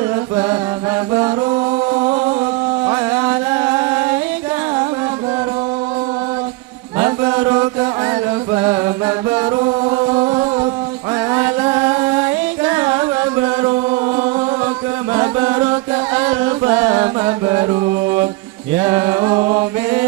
ألف مبروك عليك مبروك مبروك ألف مبروك عليك مبروك مبروك ألف مبروك يا أمي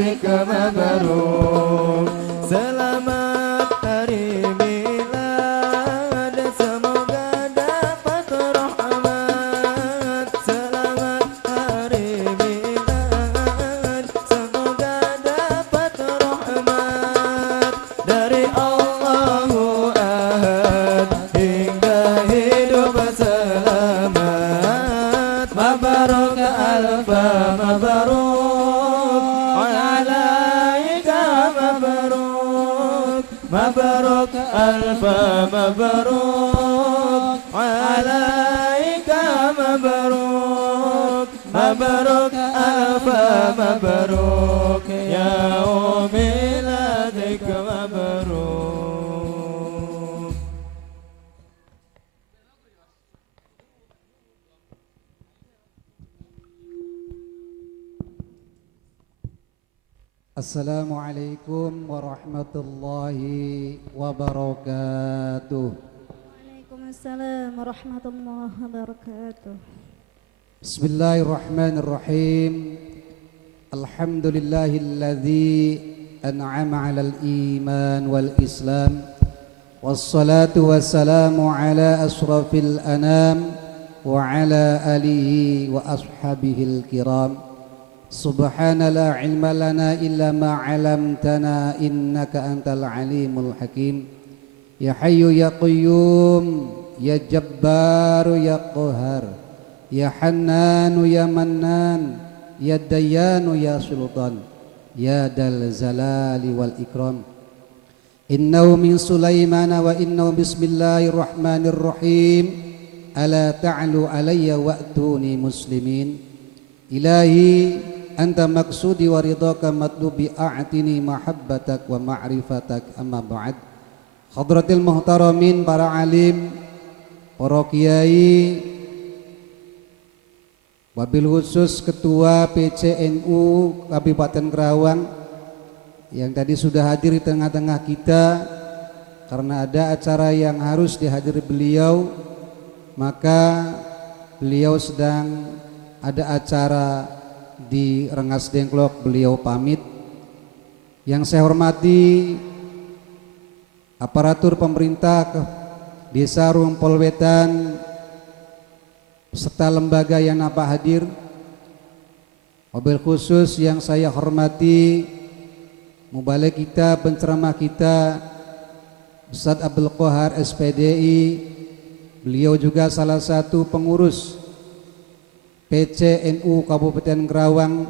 لك مبروك selamat hari milad semoga dapat rahmat selamat hari milad semoga dapat rahmat dari Allahu Ahad hingga hidup selamat mabarok alfa mabarok alaika mabarok mabarok alfa mabarok alaika mabarok mabarok alfa mabarok ya ummi ladik mabarok. Assalamualaikum warahmatullahi wabarakatuh. Waalaikumsalam warahmatullahi wabarakatuh. Bismillahirrahmanirrahim. Alhamdulillahilladzi an'ama 'alal iman wal islam. Wassalatu wassalamu ala asrafil anam wa ala alihi wa ashabihil kiram. Subhana la ilma lana illa ma 'allamtana innaka antal alimul hakim. Ya hayyu ya qayyum ya jabbaru ya qahhar ya hannanu ya mannan ya dayyanu ya sultan ya dal zalali wal ikram. Innahu min Sulaimana wa innahu bismillahirrahmanirrahim. Ala ta'lu alayya wa'tuni muslimin. Ilahi anta maksudi wa ridhaka matlubi a'tini mahabbatak wa ma'rifatak amma ba'd. Hadratil muhtaramin, para alim, para kiai, wabil khusus ketua PCNU Kabupaten Kerawang yang tadi sudah hadir di tengah-tengah kita karena ada acara yang harus dihadiri beliau, maka beliau sedang ada acara di Rengas Dengklok, beliau pamit. Yang saya hormati aparatur pemerintah Desa Rumpol Wetan serta lembaga yang nampak hadir. Wabil khusus yang saya hormati mubalik kita, penceramah kita Ustadz Abdul Qahar SPDI. Beliau juga salah satu pengurus PCNU Kabupaten Kerawang.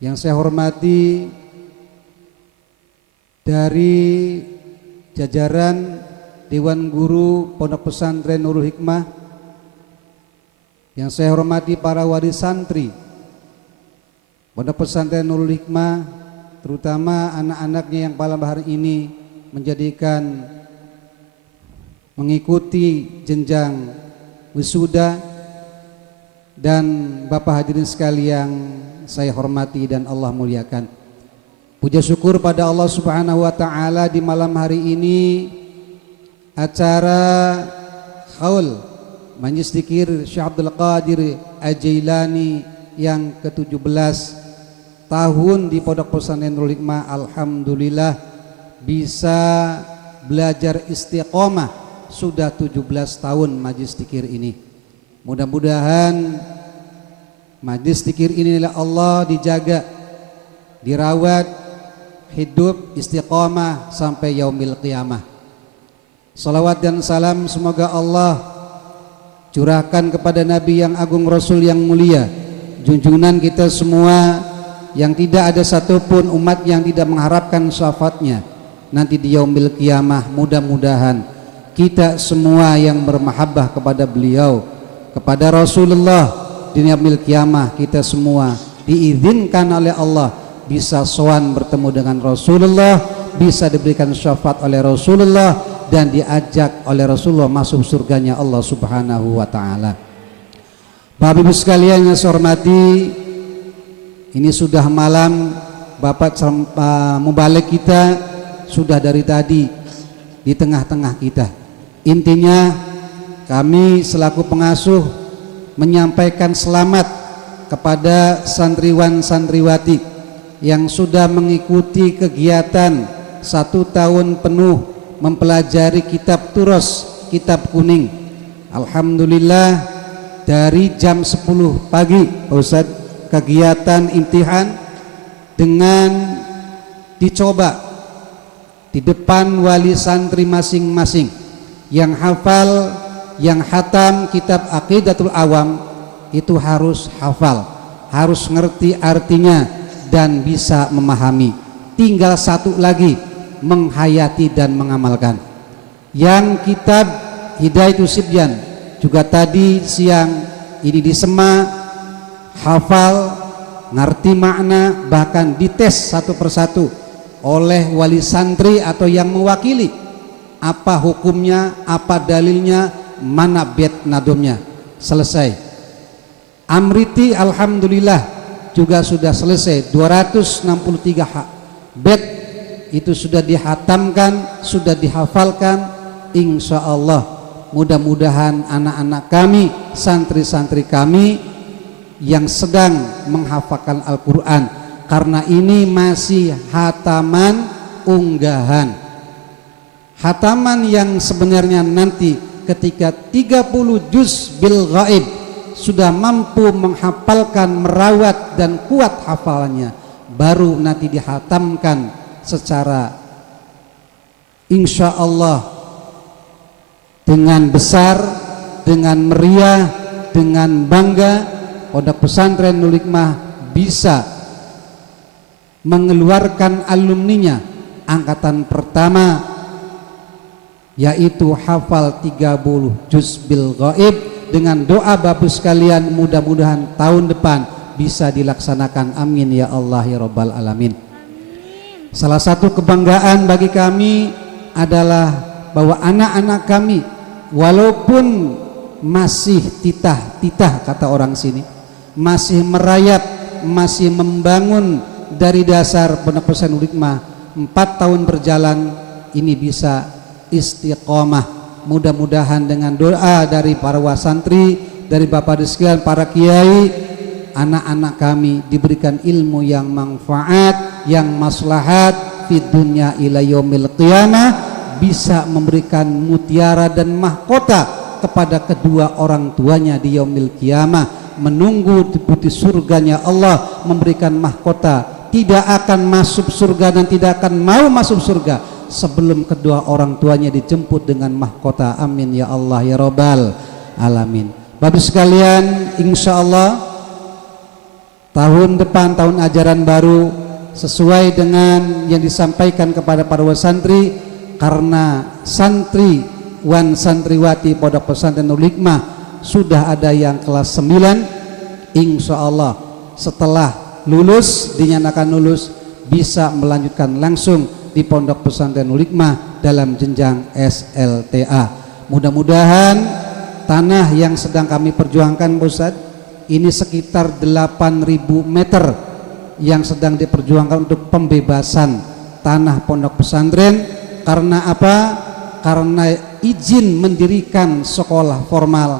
Yang saya hormati dari jajaran Dewan Guru Pondok Pesantren Nurul Hikmah. Yang saya hormati para wali santri Pondok Pesantren Nurul Hikmah, terutama anak-anaknya yang malam hari ini mengikuti jenjang wisuda. Dan Bapak hadirin sekalian saya hormati dan Allah muliakan. Puja syukur pada Allah Subhanahu wa taala di malam hari ini acara Haul Majlis Dzikir Syekh Abdul Qadir Al-Jailani yang ke-17 tahun di Pondok Pesantren Nurul Hikmah. Alhamdulillah bisa belajar istiqomah sudah 17 tahun Majlis Dzikir ini. Mudah-mudahan majlis dzikir ini oleh Allah dijaga, dirawat, hidup istiqamah sampai yaumil qiyamah. Salawat dan salam semoga Allah curahkan kepada Nabi yang agung, Rasul yang mulia, junjungan kita semua yang tidak ada satupun umat yang tidak mengharapkan syafaatnya nanti di yaumil qiyamah. Mudah-mudahan kita semua yang bermahabbah kepada beliau, kepada Rasulullah, di yaumil qiyamah kita semua diizinkan oleh Allah bisa sowan bertemu dengan Rasulullah, bisa diberikan syafaat oleh Rasulullah, dan diajak oleh Rasulullah masuk surganya Allah Subhanahu wa taala. Bapak Ibu sekalian yang saya hormati, ini sudah malam, Bapak mubalik kita sudah dari tadi di tengah-tengah kita. Intinya kami selaku pengasuh menyampaikan selamat kepada santriwan santriwati yang sudah mengikuti kegiatan 1 tahun penuh mempelajari kitab Turos, kitab kuning. Alhamdulillah dari jam 10 pagi Pak Ustadz kegiatan imtihan dengan dicoba di depan wali santri masing-masing yang hafal, yang hatam kitab Aqidatul Awam itu harus hafal, harus ngerti artinya dan bisa memahami. Tinggal satu lagi, menghayati dan mengamalkan. Yang kitab Hidayatus Sibyan juga tadi siang ini disema, hafal, ngerti makna, bahkan dites satu persatu oleh wali santri atau yang mewakili. Apa hukumnya, apa dalilnya, mana bait nadomnya. Selesai. Amriti alhamdulillah juga sudah selesai. 263 bait itu sudah dihatamkan, sudah dihafalkan. Insya Allah mudah-mudahan anak-anak kami, santri-santri kami yang sedang menghafalkan Al-Quran, karena ini masih hataman unggahan, hataman yang sebenarnya nanti ketika 30 juz bil ghaib sudah mampu menghafalkan, merawat dan kuat hafalannya, baru nanti dihatamkan secara insya Allah dengan besar, dengan meriah, dengan bangga. Pondok Pesantren Nurul Hikmah bisa mengeluarkan alumninya angkatan pertama, yaitu hafal 30 juz bil ghaib. Dengan doa Bapak sekalian, mudah-mudahan tahun depan bisa dilaksanakan. Amin ya Allah ya Rabbal Alamin. Salah satu kebanggaan bagi kami adalah bahwa anak-anak kami walaupun masih titah-titah kata orang sini, masih merayap, masih membangun dari dasar Pondok Pesantren Nurul Hikmah, 4 tahun berjalan ini bisa istiqomah. Mudah-mudahan dengan doa dari para wasantri, dari Bapak sekalian, para kiai, anak-anak kami diberikan ilmu yang manfaat, yang maslahat fid dunya ila yaumil qiyamah, bisa memberikan mutiara dan mahkota kepada kedua orang tuanya di yaumil qiyamah, menunggu di putih surganya Allah, memberikan mahkota, tidak akan masuk surga dan tidak akan mau masuk surga sebelum kedua orang tuanya dijemput dengan mahkota. Amin ya Allah ya Rabbal Alamin. Bapak sekalian, insya Allah tahun depan, tahun ajaran baru, sesuai dengan yang disampaikan kepada para wasantri, karena santri wan santriwati Pondok Pesantren Nurul Hikmah sudah ada yang kelas 9, insya Allah setelah lulus, dinyatakan lulus, bisa melanjutkan langsung di Pondok Pesantren Nurul Hikmah dalam jenjang SLTA. Mudah-mudahan tanah yang sedang kami perjuangkan Pak Ustadz, ini sekitar 8.000 meter yang sedang diperjuangkan untuk pembebasan tanah pondok pesantren. Karena apa? Karena izin mendirikan sekolah formal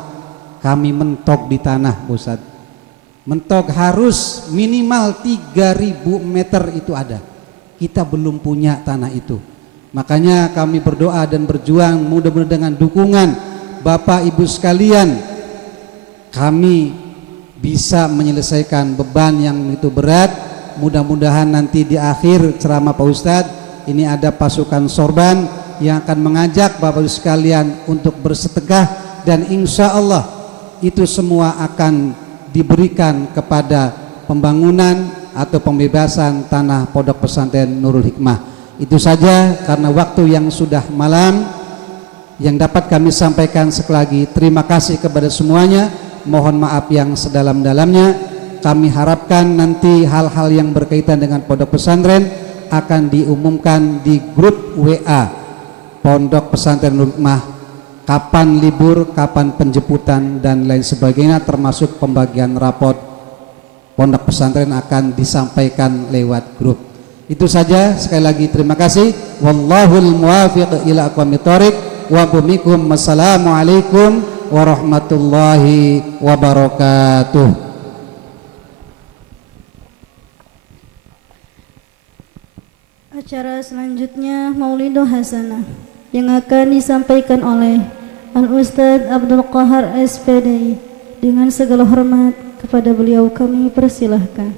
kami mentok di tanah Pak Ustadz. Mentok harus minimal 3.000 meter itu ada. Kita belum punya tanah itu. Makanya kami berdoa dan berjuang, mudah-mudahan dengan dukungan Bapak Ibu sekalian, kami bisa menyelesaikan beban yang itu berat. Mudah-mudahan nanti di akhir ceramah Pak Ustadz ini ada pasukan sorban yang akan mengajak Bapak Ibu sekalian untuk bersedekah, dan insya Allah itu semua akan diberikan kepada pembangunan atau pembebasan tanah Pondok Pesantren Nurul Hikmah. Itu saja, karena waktu yang sudah malam yang dapat kami sampaikan. Sekali lagi terima kasih kepada semuanya, mohon maaf yang sedalam-dalamnya. Kami harapkan nanti hal-hal yang berkaitan dengan pondok pesantren akan diumumkan di grup WA pondok pesantren Nurul Hikmah, kapan libur, kapan penjemputan dan lain sebagainya, termasuk pembagian rapot pondok pesantren akan disampaikan lewat grup. Itu saja, sekali lagi terima kasih. Wallahul muwafiq ila aqwamit thoriq wa bikum. Wassalamualaikum warahmatullahi wabarakatuh. Acara selanjutnya Maulidul Hasanah yang akan disampaikan oleh Al-Ustadz Abdul Qahar SPD. Dengan segala hormat kepada beliau kami persilahkan.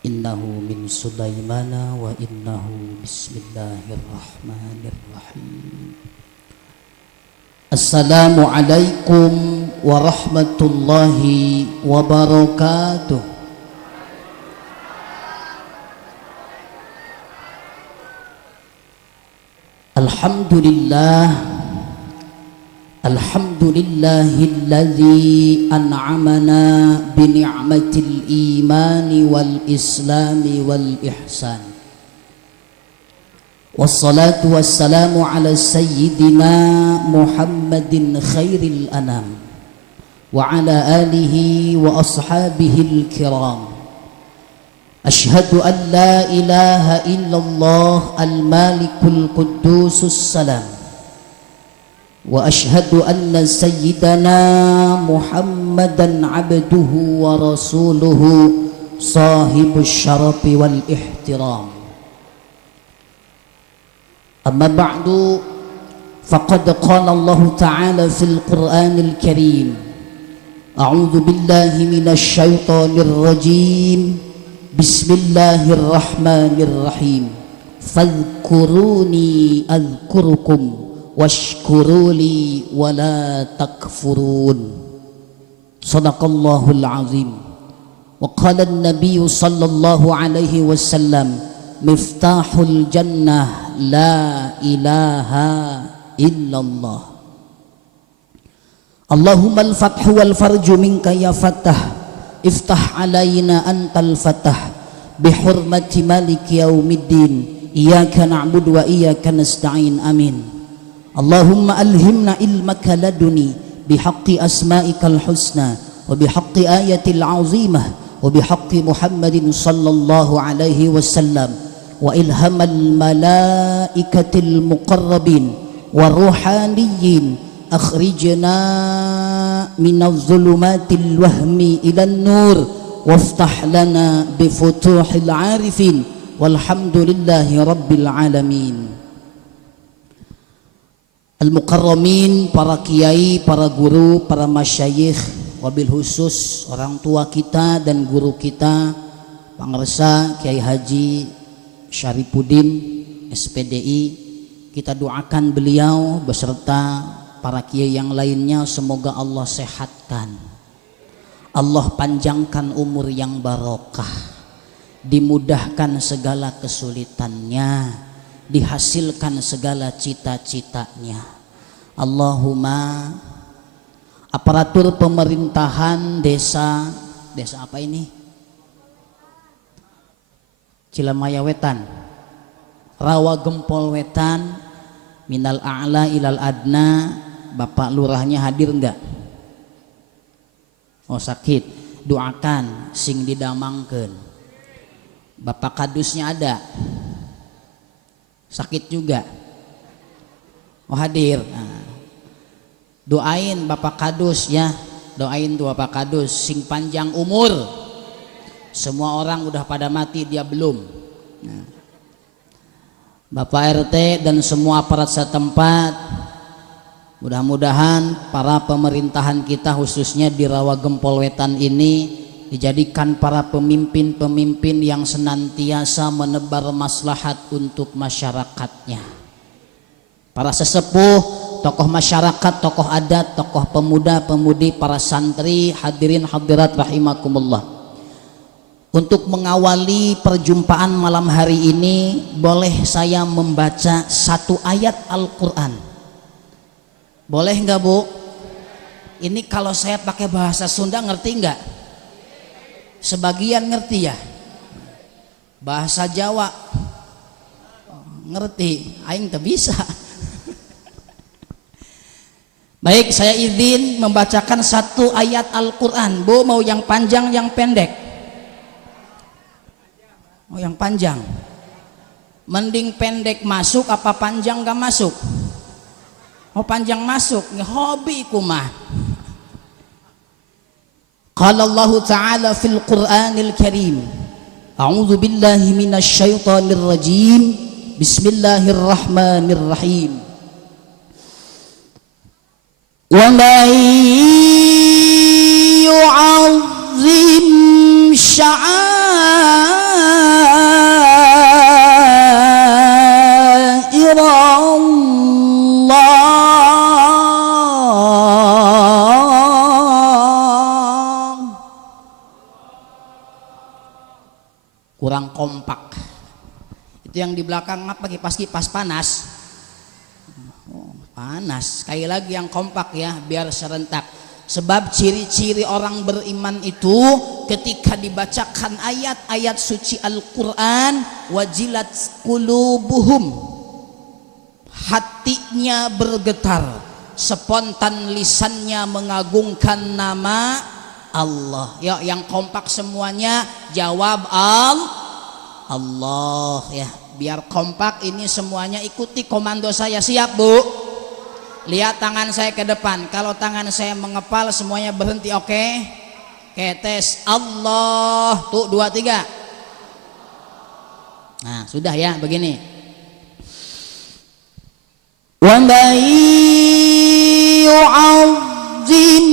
Innahu min Sulaimana wa innahu bismillahirrahmanirrahim. Assalamualaikum warahmatullahi wabarakatuh. Alhamdulillah, alhamdulillahilladzi an'amana bi ni'matil imani wal islami wal ihsan. Wassalatu wassalamu ala sayyidina Muhammadin khairil anam wa ala alihi wa ashabihil kiram. Ashhadu an la ilaha illallah al-malikul quddusus salam, wa ashhadu anna sayyidana Muhammadan abduhu wa rasuluhu sahibus syarafi wal ihtiram. Amma ba'du, faqad qala Allah ta'ala fil Qur'anil Karim, a'udzu billahi minasy syaithanir rajim, bismillahirrahmanirrahim, fadhkuruni adhkurukum washkuruli wala takfurun. Sadaqallahul azim. Wa qala an-nabiy sallallahu alaihi wasallam, miftahul jannah la ilaha illallah. Allahumma al-fathu wal farju minka ya fatah, iftah alaina antal fatah, bihurmati maliki yaumiddin, iyyaka na'budu wa iyyaka nasta'in, amin. Allahumma alhimna ilmaka laduni bihaqqi asma'ikal husna wa bihaqqi ayatil azimah wa bihaqqi Muhammadin sallallahu alaihi wasallam wa ilhamal malaikatil muqarrabin wa ruhaniyyin, akhrijna minadh dhulumatil wahmi ilan nur waftah lana bifutuhil arifin walhamdulillahi rabbil alamin. Al-mukarramin, para kiai, para guru, para masyayikh, wabil khusus orang tua kita dan guru kita Pangresa Kiai Haji Syarifuddin SPDI, kita doakan beliau beserta para kiai yang lainnya, semoga Allah sehatkan, Allah panjangkan umur yang barokah, dimudahkan segala kesulitannya, dihasilkan segala cita-citanya. Allahumma. Aparatur pemerintahan desa apa ini? Cilamaya Wetan, Rawa Gempol Wetan, minal a'la ilal adna. Bapak lurahnya hadir enggak? Oh sakit, doakan sing didamangkeun. Bapak kadusnya ada, sakit juga. Oh hadir. Nah, doain Bapak Kadus ya, doain tuh Bapak Kadus sing panjang umur. Semua orang udah pada mati, dia belum. Nah, Bapak RT dan semua aparat setempat, mudah-mudahan para pemerintahan kita khususnya di Rawa Gempol Wetan ini dijadikan para pemimpin-pemimpin yang senantiasa menebar maslahat untuk masyarakatnya. Para sesepuh, tokoh masyarakat, tokoh adat, tokoh pemuda, pemudi, para santri, hadirin hadirat rahimakumullah. Untuk mengawali perjumpaan malam hari ini, boleh saya membaca satu ayat Al-Quran? Boleh nggak Bu? Ini kalau saya pakai bahasa Sunda ngerti nggak? Sebagian ngerti ya. Bahasa Jawa ngerti, aing tak bisa. Baik, saya izin membacakan satu ayat Al-Quran. Bu, mau yang panjang yang pendek? Oh, yang panjang. Mending pendek masuk apa panjang gak masuk? Oh, panjang masuk. Ini hobi kumah. Qala Allah Ta'ala fil Qur'anil Karim. A'udzu billahi minasy syaithanir rajim. Bismillahirrahmanirrahim. Wa man yu'azzim kurang kompak. Itu yang di belakang apa kipas panas. Oh, panas. Sekali lagi yang kompak ya, biar serentak. Sebab ciri-ciri orang beriman itu ketika dibacakan ayat-ayat suci Al-Quran, wajilat qulubuhum, hatinya bergetar, spontan lisannya mengagungkan nama Allah. Ya, yang kompak semuanya jawab Allah ya. Biar kompak ini semuanya ikuti komando saya. Siap Bu? Lihat tangan saya ke depan. Kalau tangan saya mengepal semuanya berhenti. Oke? Oke, tes. Allah. Tuh 2 3. Nah, sudah ya begini. Wa may yu'azzim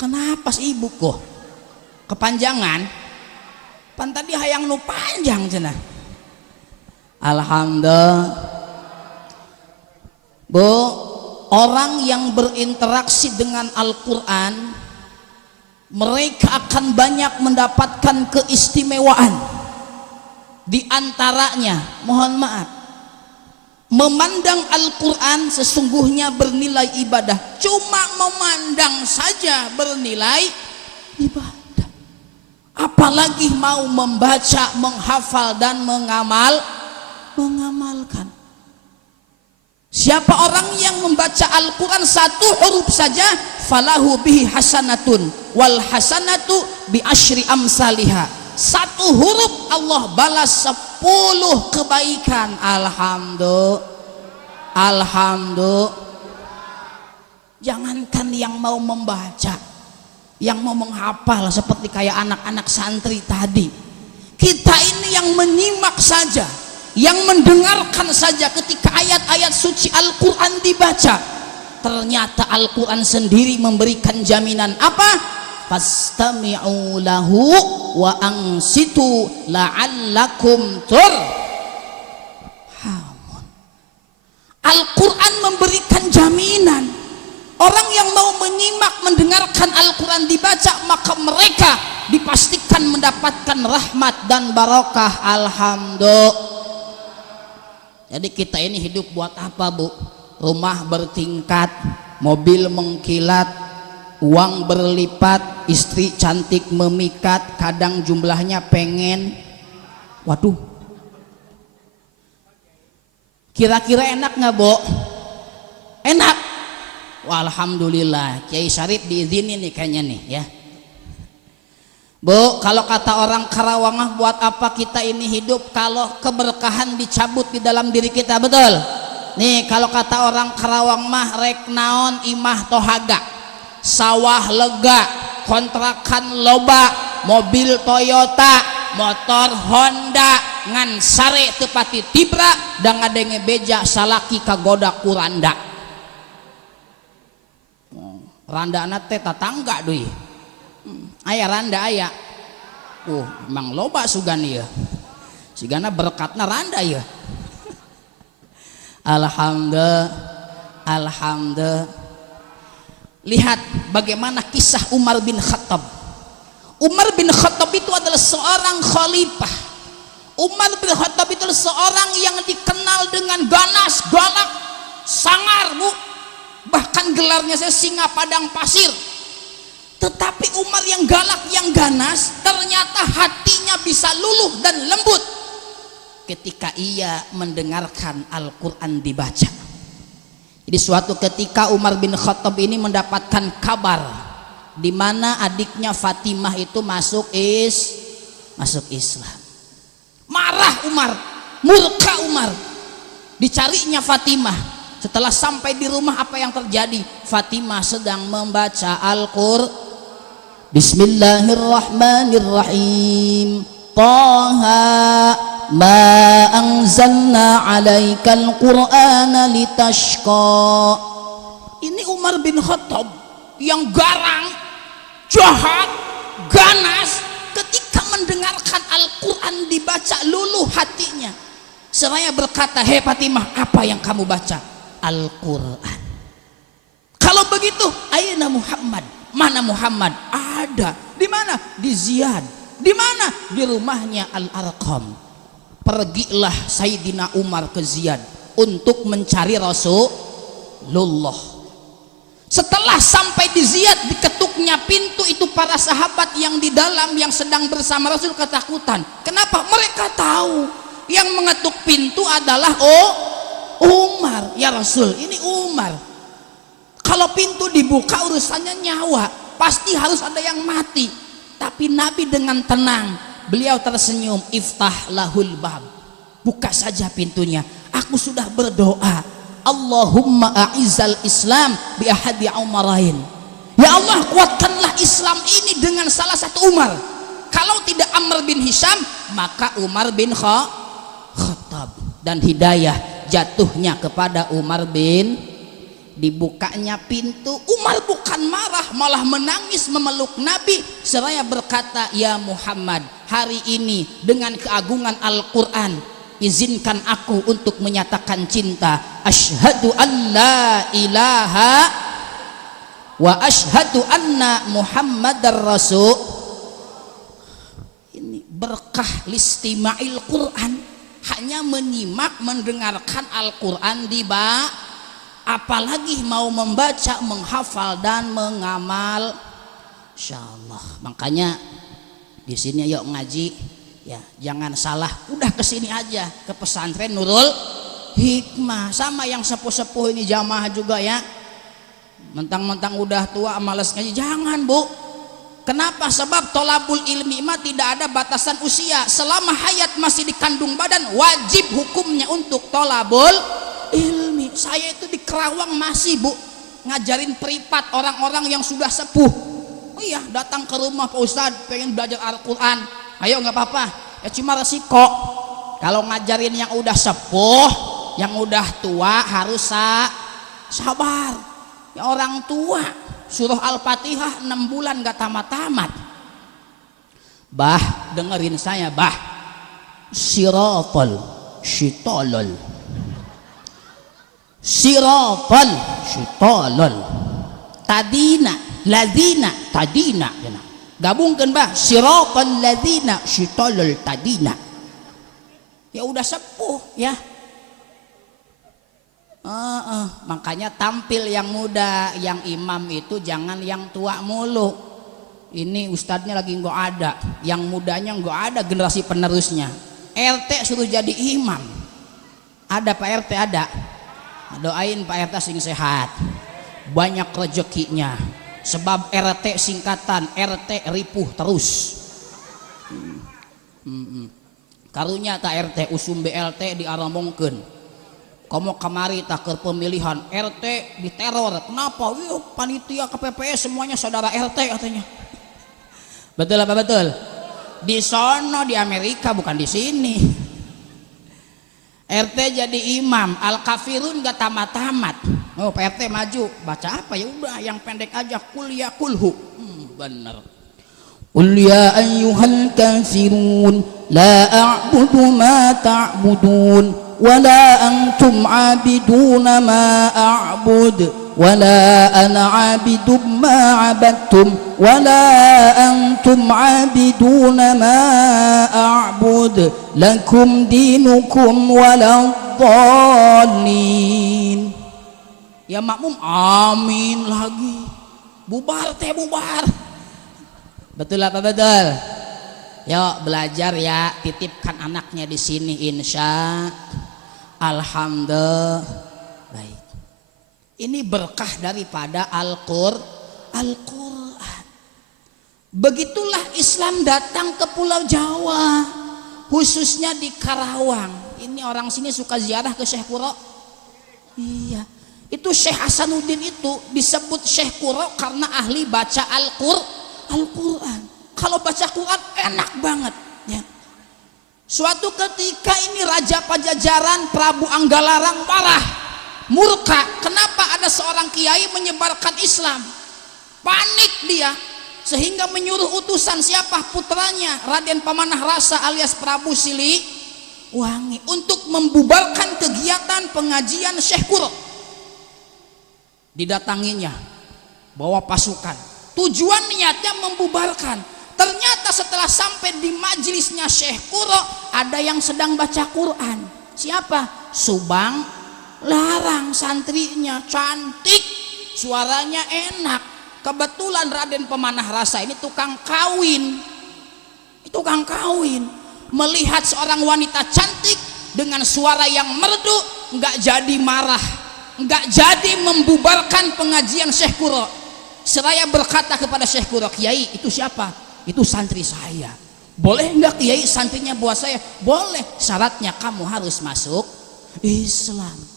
kenapa sih ibu kok kepanjangan? Pan tadi hayang nu panjang cenah. Alhamdulillah. Bu, orang yang berinteraksi dengan Al-Quran, mereka akan banyak mendapatkan keistimewaan. Di antaranya, mohon maaf, memandang Al-Quran sesungguhnya bernilai ibadah. Cuma memandang saja bernilai ibadah. Apalagi mau membaca, menghafal dan mengamalkan. Siapa orang yang membaca Al-Quran satu huruf saja, falahu bihi hasanatun wal hasanatu bi asyri amsalihha. Satu huruf Allah balas 10 kebaikan. Alhamdulillah. Jangankan yang mau membaca, yang mau menghafal seperti kayak anak-anak santri tadi. Kita ini yang menyimak saja, yang mendengarkan saja ketika ayat-ayat suci Al-Quran dibaca, ternyata Al-Quran sendiri memberikan jaminan apa? Fastami'u lahu wa ansitu la'allakum turhamun. Al-Quran memberikan jaminan. Orang yang mau menyimak, mendengarkan Al-Quran dibaca, maka mereka dipastikan mendapatkan rahmat dan barakah. Alhamdulillah. Jadi kita ini hidup buat apa Bu? Rumah bertingkat, mobil mengkilat, uang berlipat, istri cantik memikat, kadang jumlahnya pengen. Waduh, kira-kira enak nggak Bu? Enak. Wah, alhamdulillah Kiai Syarif diizinin nih kayaknya nih ya. Bu, kalau kata orang Karawang mah buat apa kita ini hidup kalau keberkahan dicabut di dalam diri kita, betul? Nih kalau kata orang Karawang mah rek naon imah tohaga, sawah lega, kontrakan loba, mobil Toyota, motor Honda, ngan sare tepati tibra dan ngadenge beja salaki kagoda kuranda. Randa nate tatangga doi. Aya randa aya. Emang loba sugan ieu. Sigana berkatna randa ieu. Alhamdulillah. Lihat bagaimana kisah Umar bin Khattab. Umar bin Khattab itu adalah seorang khalifah. Umar bin Khattab itu adalah seorang yang dikenal dengan ganas, galak, sangar, Bu. Bahkan gelarnya saya singa padang pasir. Tetapi Umar yang galak, yang ganas, ternyata hatinya bisa luluh dan lembut ketika ia mendengarkan Al-Quran dibaca. Jadi suatu ketika Umar bin Khattab ini mendapatkan kabar di mana adiknya Fatimah itu masuk Islam. Marah Umar, murka Umar. Dicarinya Fatimah. Setelah sampai di rumah, apa yang terjadi? Fatimah sedang membaca Al-Quran. Bismillahirrahmanirrahim. Taha ma anzalna 'alaikal qur'ana litashqa. Ini Umar bin Khattab yang garang, jahat, ganas ketika mendengarkan Al-Quran dibaca, luluh hatinya. Seraya berkata, "Hei Fatimah, apa yang kamu baca?" Al-Quran. Kalau begitu, aina Muhammad? Mana Muhammad? Ada. Di mana? Di Ziyad. Di mana? Di rumahnya Al-Arqam. Pergilah Sayyidina Umar ke Ziyad untuk mencari Rasulullah. Setelah sampai di Ziyad, diketuknya pintu, itu para sahabat yang di dalam yang sedang bersama Rasul ketakutan. Kenapa? Mereka tahu yang mengetuk pintu adalah Umar. Ya Rasul, ini Umar. Kalau pintu dibuka urusannya nyawa, pasti harus ada yang mati. Tapi Nabi dengan tenang, beliau tersenyum, iftah lahul bab, buka saja pintunya. Aku sudah berdoa, Allahumma a'izal Islam bi ahadi Umarain. Ya Allah, kuatkanlah Islam ini dengan salah satu Umar. Kalau tidak Amr bin Hisham, maka Umar bin Khattab. Dan hidayah jatuhnya kepada Umar bin. Dibukanya pintu, Umar bukan marah, malah menangis memeluk Nabi seraya berkata, "Ya Muhammad, hari ini dengan keagungan Al-Quran, izinkan aku untuk menyatakan cinta. Asyhadu an la ilaha wa asyhadu anna Muhammadar Rasul." Ini berkah listima'il Quran, hanya menyimak, mendengarkan Al-Quran dibaca. Apalagi mau membaca, menghafal dan mengamal. Insyaallah. Makanya di sini yuk ngaji ya, jangan salah. Udah kesini aja ke pesantren Nurul Hikmah, sama yang sepuh-sepuh ini jamaah juga ya. Mentang-mentang udah tua malas ngaji, jangan Bu. Kenapa? Sebab tolabul ilmi mah tidak ada batasan usia. Selama hayat masih di kandung badan, wajib hukumnya untuk tolabul ilmi. Saya itu di Kerawang masih Bu ngajarin privat orang-orang yang sudah sepuh. Oh iya, datang ke rumah Pak Ustadz pengen belajar Al-Quran, ayo nggak apa-apa ya, cuma resiko kalau ngajarin yang udah sepuh, yang udah tua harus sabar. Ya orang tua surah Al-Fatihah 6 bulan gak tamat-tamat. Bah, dengerin saya bah. Siratal syitalal, siratal syitalal, tadina ladina tadina. Gabungkan bah, siratal ladina syitalal tadina. Ya udah sepuh ya. Makanya tampil yang muda, yang imam itu jangan yang tua mulu. Ini ustadznya lagi nggak ada, yang mudanya nggak ada generasi penerusnya. RT suruh jadi imam. Ada Pak RT ada. Doain Pak RT sing sehat. banyak rezekinya. Sebab RT singkatan, RT ripuh terus. Karunya tak RT usum BLT diaramongkeun. Komo kamari tak ke pemilihan RT diteror. Kenapa? Panitia KPPS semuanya saudara RT katanya. Betul apa betul? Di sono di Amerika bukan di sini. RT jadi imam, al-kafirun gak tamat-tamat. Oh, Pak RT maju, baca apa ya udah yang pendek aja, kul ya kulhu. Bener. Qul ya ayyuhal kafirun la a'budu ma ta'budun wa la antum 'abiduna ma a'bud ولا أنا عابد ما عبدتم ولا أنتم عابدون ما أعبد لكم دينكم ولا الضالين. Ya makmum amin lagi. Bubar teh bubar. Betul apa betul? Yuk belajar ya, titipkan anaknya di sini insya alhamdulillah. Baik. Ini berkah daripada Al-Quran. Begitulah Islam datang ke Pulau Jawa, khususnya di Karawang. Ini orang sini suka ziarah ke Syekh Kuro. Iya, itu Syekh Hasanuddin itu disebut Syekh Kuro karena ahli baca Al-Quran. Kalau baca Quran enak banget ya. Suatu ketika ini Raja Pajajaran Prabu Anggalarang marah, murka. Kenapa ada seorang kiai menyebarkan Islam? Panik dia sehingga menyuruh utusan siapa? Putranya Raden Pamanah Rasa alias Prabu Siliwangi untuk membubarkan kegiatan pengajian Syekh Kuro. Didatanginya bawa pasukan, tujuan niatnya membubarkan. Ternyata setelah sampai di majelisnya Syekh Kuro ada yang sedang baca Quran. Siapa? Subang Larang, santrinya cantik, suaranya enak. Kebetulan Raden Pemanah Rasa ini tukang kawin. Melihat seorang wanita cantik dengan suara yang merdu, nggak jadi marah, nggak jadi membubarkan pengajian Syekh Kuro. Seraya berkata kepada Syekh Kuro, Kiai itu siapa? Itu santri saya. Boleh nggak Kiai santrinya buat saya? Boleh. Syaratnya kamu harus masuk Islam.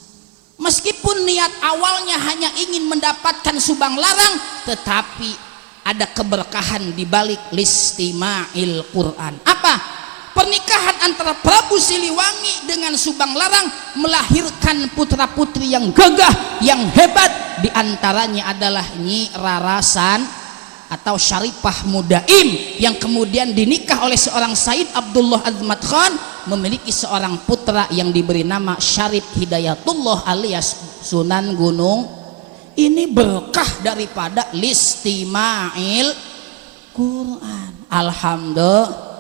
Meskipun niat awalnya hanya ingin mendapatkan Subang Larang, tetapi ada keberkahan di balik listima'il Quran. Apa? Pernikahan antara Prabu Siliwangi dengan Subang Larang melahirkan putra-putri yang gagah, yang hebat. Di antaranya adalah Nyi Rarasan atau Syarifah Mudaim yang kemudian dinikah oleh seorang Said Abdullah Azmat Khan, memiliki seorang putra yang diberi nama Syarif Hidayatullah alias Sunan Gunung. Ini berkah daripada listima'il Quran. Alhamdulillah.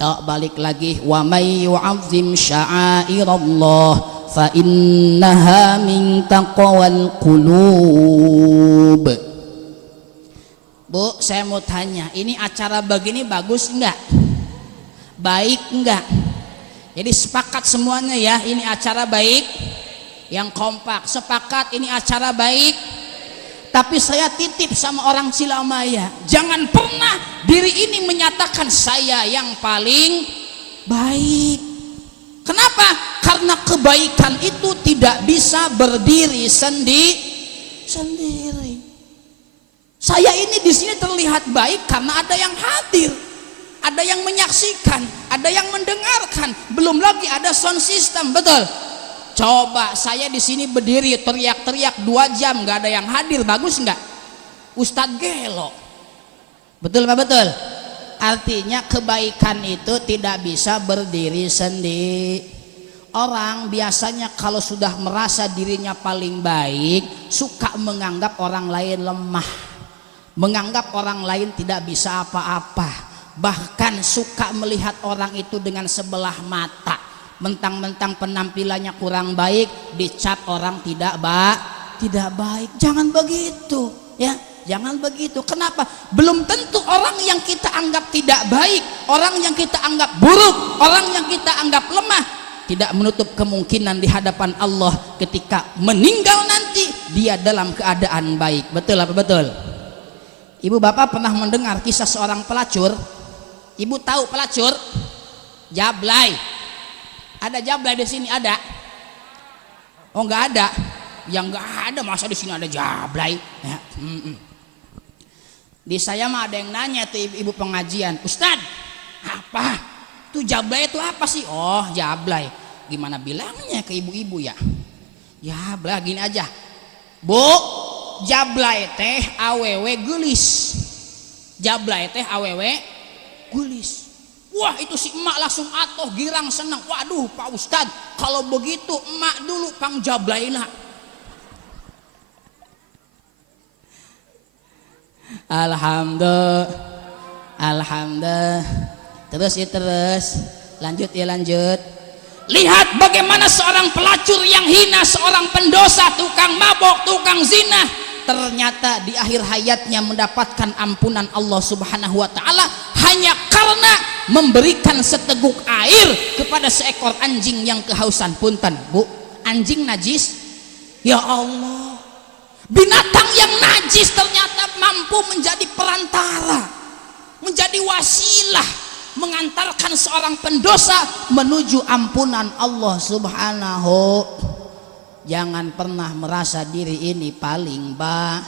Ya, balik lagi, wa may yu'azzim sya'airallah fa innaha min taqwal qulub. Bu, saya mau tanya, ini acara begini bagus enggak? Baik enggak? Jadi sepakat semuanya ya, ini acara baik. Yang kompak sepakat ini acara baik. Tapi saya titip sama orang Cilamaya, jangan pernah diri ini menyatakan saya yang paling baik. Kenapa? Karena kebaikan itu tidak bisa berdiri sendiri. Saya ini di sini terlihat baik karena ada yang hadir, ada yang menyaksikan, ada yang mendengarkan, belum lagi ada sound system, betul? Coba saya di sini berdiri teriak-teriak 2 jam nggak ada yang hadir, bagus nggak? Ustadz gelo, betul apa betul? Artinya kebaikan itu tidak bisa berdiri sendiri. Orang biasanya kalau sudah merasa dirinya paling baik, suka menganggap orang lain lemah, menganggap orang lain tidak bisa apa-apa, bahkan suka melihat orang itu dengan sebelah mata. Mentang-mentang penampilannya kurang baik, dicap orang tidak baik. Jangan begitu ya, jangan begitu. Kenapa? Belum tentu orang yang kita anggap tidak baik, orang yang kita anggap buruk, orang yang kita anggap lemah, tidak menutup kemungkinan di hadapan Allah ketika meninggal nanti dia dalam keadaan baik. Betul apa betul? Ibu bapak pernah mendengar kisah seorang pelacur? Ibu tahu pelacur? Jablay. Ada jablay di sini ada? Oh nggak ada? Yang nggak ada masa di sini ada jablay? Ya. Di saya mah ada yang nanya tuh ibu pengajian, Ustadz, apa? Tuh jablay itu apa sih? Oh jablay. Gimana bilangnya ke ibu-ibu ya? Jablay gini aja, Bu, jablay teh awewe gelis. Jablay teh awewe gelis. Wah itu si emak langsung atoh girang senang. Waduh Pak Ustadz, kalau begitu emak dulu pang jablayna. Alhamdulillah. Terus ya terus. Lanjut ya lanjut. Lihat bagaimana seorang pelacur yang hina, seorang pendosa, tukang mabok, tukang zina, ternyata di akhir hayatnya mendapatkan ampunan Allah Subhanahu wa taala hanya karena memberikan seteguk air kepada seekor anjing yang kehausan. Punten, Bu, anjing najis? Ya Allah. Binatang yang najis ternyata mampu menjadi perantara, menjadi wasilah mengantarkan seorang pendosa menuju ampunan Allah Subhanahu. Jangan pernah merasa diri ini paling baik,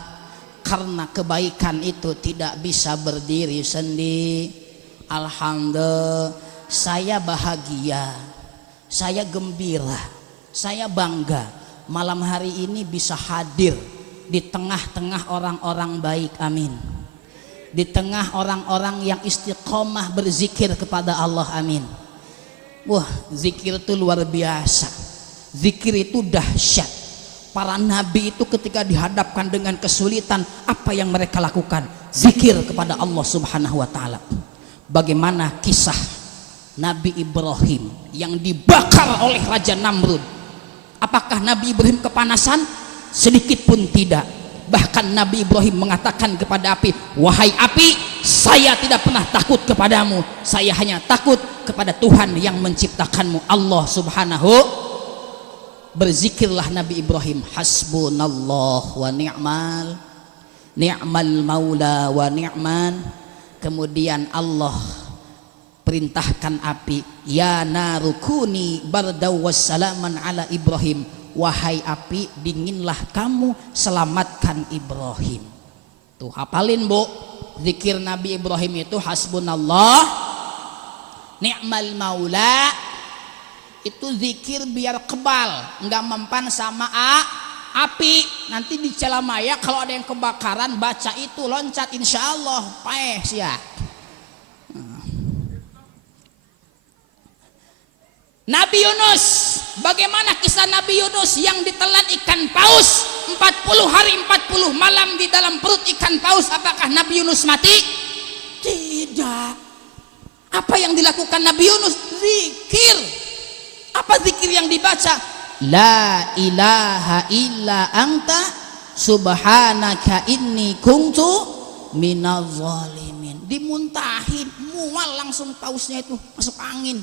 karena kebaikan itu tidak bisa berdiri sendiri. Alhamdulillah, saya bahagia, saya gembira, saya bangga malam hari ini bisa hadir di tengah-tengah orang-orang baik. Amin. Di tengah orang-orang yang istiqomah berzikir kepada Allah. Amin. Wah, zikir itu luar biasa. Zikir itu dahsyat. Para nabi itu ketika dihadapkan dengan kesulitan, apa yang mereka lakukan? Zikir kepada Allah Subhanahu wa taala. Bagaimana kisah Nabi Ibrahim yang dibakar oleh Raja Namrud? Apakah Nabi Ibrahim kepanasan? Sedikit pun tidak. Bahkan Nabi Ibrahim mengatakan kepada api, wahai api, saya tidak pernah takut kepadamu, saya hanya takut kepada Tuhan yang menciptakanmu, Allah Subhanahu. Berzikirlah Nabi Ibrahim, hasbunallah wa ni'mal maula wa ni'man. Kemudian Allah perintahkan api, ya narukuni bardaw wassalaman ala Ibrahim. Wahai api, dinginlah kamu, selamatkan Ibrahim. Tuh hafalin Bu, zikir Nabi Ibrahim itu hasbunallah, ni'mal maula. Itu zikir biar kebal, nggak mempan sama api. Nanti di Celamaya kalau ada yang kebakaran, baca itu, loncat, insya Allah paeh sia. Nabi Yunus, bagaimana kisah Nabi Yunus yang ditelan ikan paus 40 hari 40 malam di dalam perut ikan paus? Apakah Nabi Yunus mati? Tidak. Apa yang dilakukan Nabi Yunus? Zikir. Apa zikir yang dibaca? La ilaha illa anta subhanaka inni kuntu minadz zalimin. Dimuntahin, mual langsung pausnya itu masuk angin.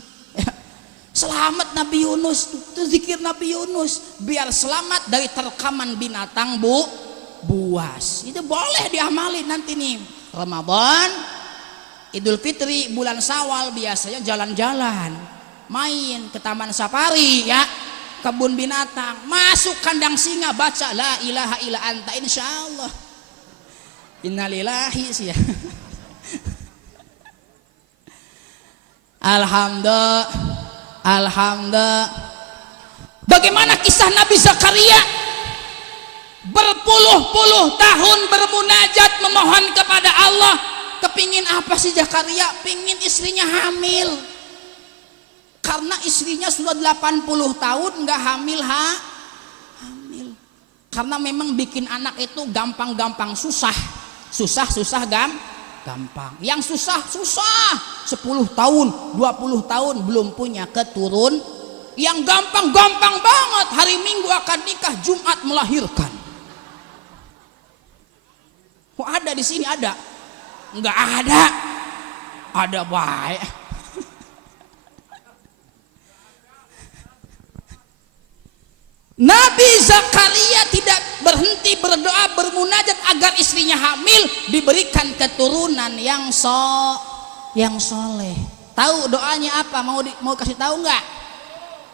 Selamat Nabi Yunus, itu zikir Nabi Yunus, biar selamat dari terkaman binatang buas. Itu boleh diamali nanti nih Ramadan, Idul Fitri, bulan Syawal biasanya jalan-jalan, main ke taman safari ya, kebun binatang, masuk kandang singa, baca la ilaha illa anta, insyaallah. Innalillahi sih ya. Alhamdulillah. Bagaimana kisah Nabi Zakaria? Berpuluh-puluh tahun bermunajat memohon kepada Allah. Kepingin apa sih Zakaria? Pingin istrinya hamil. Karena istrinya sudah 80 tahun nggak hamil. Karena memang bikin anak itu gampang-gampang susah. Susah gampang. Yang susah 10 tahun 20 tahun belum punya keturun. Yang gampang banget, hari Minggu akan nikah, Jumat melahirkan. Kok ada di sini? Ada? Enggak ada. Ada baik. Nabi Zakaria tidak berhenti berdoa bermunajat agar istrinya hamil, diberikan keturunan yang soleh. Tahu doanya apa? Mau kasih tahu nggak?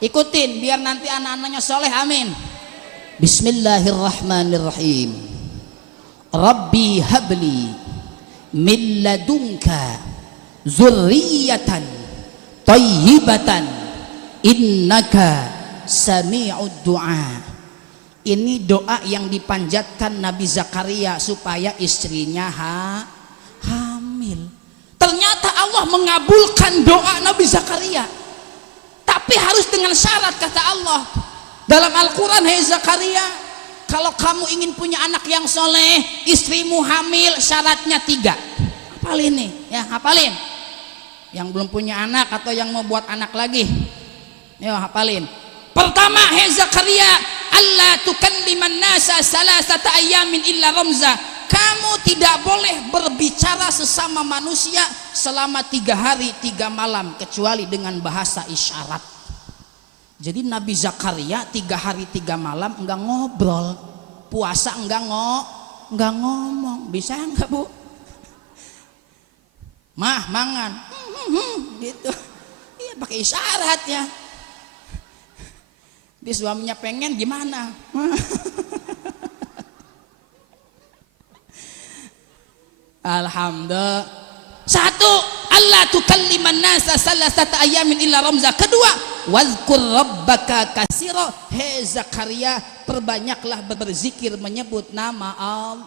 Ikutin biar nanti anak-anaknya soleh. Amin. Bismillahirrahmanirrahim. Rabbi habli min ladunka zurriyatan thayyibatan innaka sami'ud du'a. Ini doa yang dipanjatkan Nabi Zakaria supaya istrinya hamil. Ternyata Allah mengabulkan doa Nabi Zakaria, tapi harus dengan syarat, kata Allah dalam Al-Quran. Hei Zakaria, kalau kamu ingin punya anak yang soleh, istrimu hamil, syaratnya 3. Hafalin nih ya, hafalin. Yang belum punya anak atau yang mau buat anak lagi, yo hafalin. Pertama, hei Zakaria, Allah tukalliman nasa salasata ayamin illa ramza. Kamu tidak boleh berbicara sesama manusia selama 3 hari 3 malam kecuali dengan bahasa isyarat. Jadi Nabi Zakaria 3 hari 3 malam enggak ngobrol, puasa enggak ngomong. Bisa enggak, Bu? Mah mangan gitu. Iya, pakai isyarat ya. Di suaminya pengen gimana? Alhamdulillah. 1, Allah tukalliman nasa salasata ayamin illa ramza. Kedua, wazkur rabbaka katsira. Hei Zakaria, perbanyaklah berzikir menyebut nama Allah.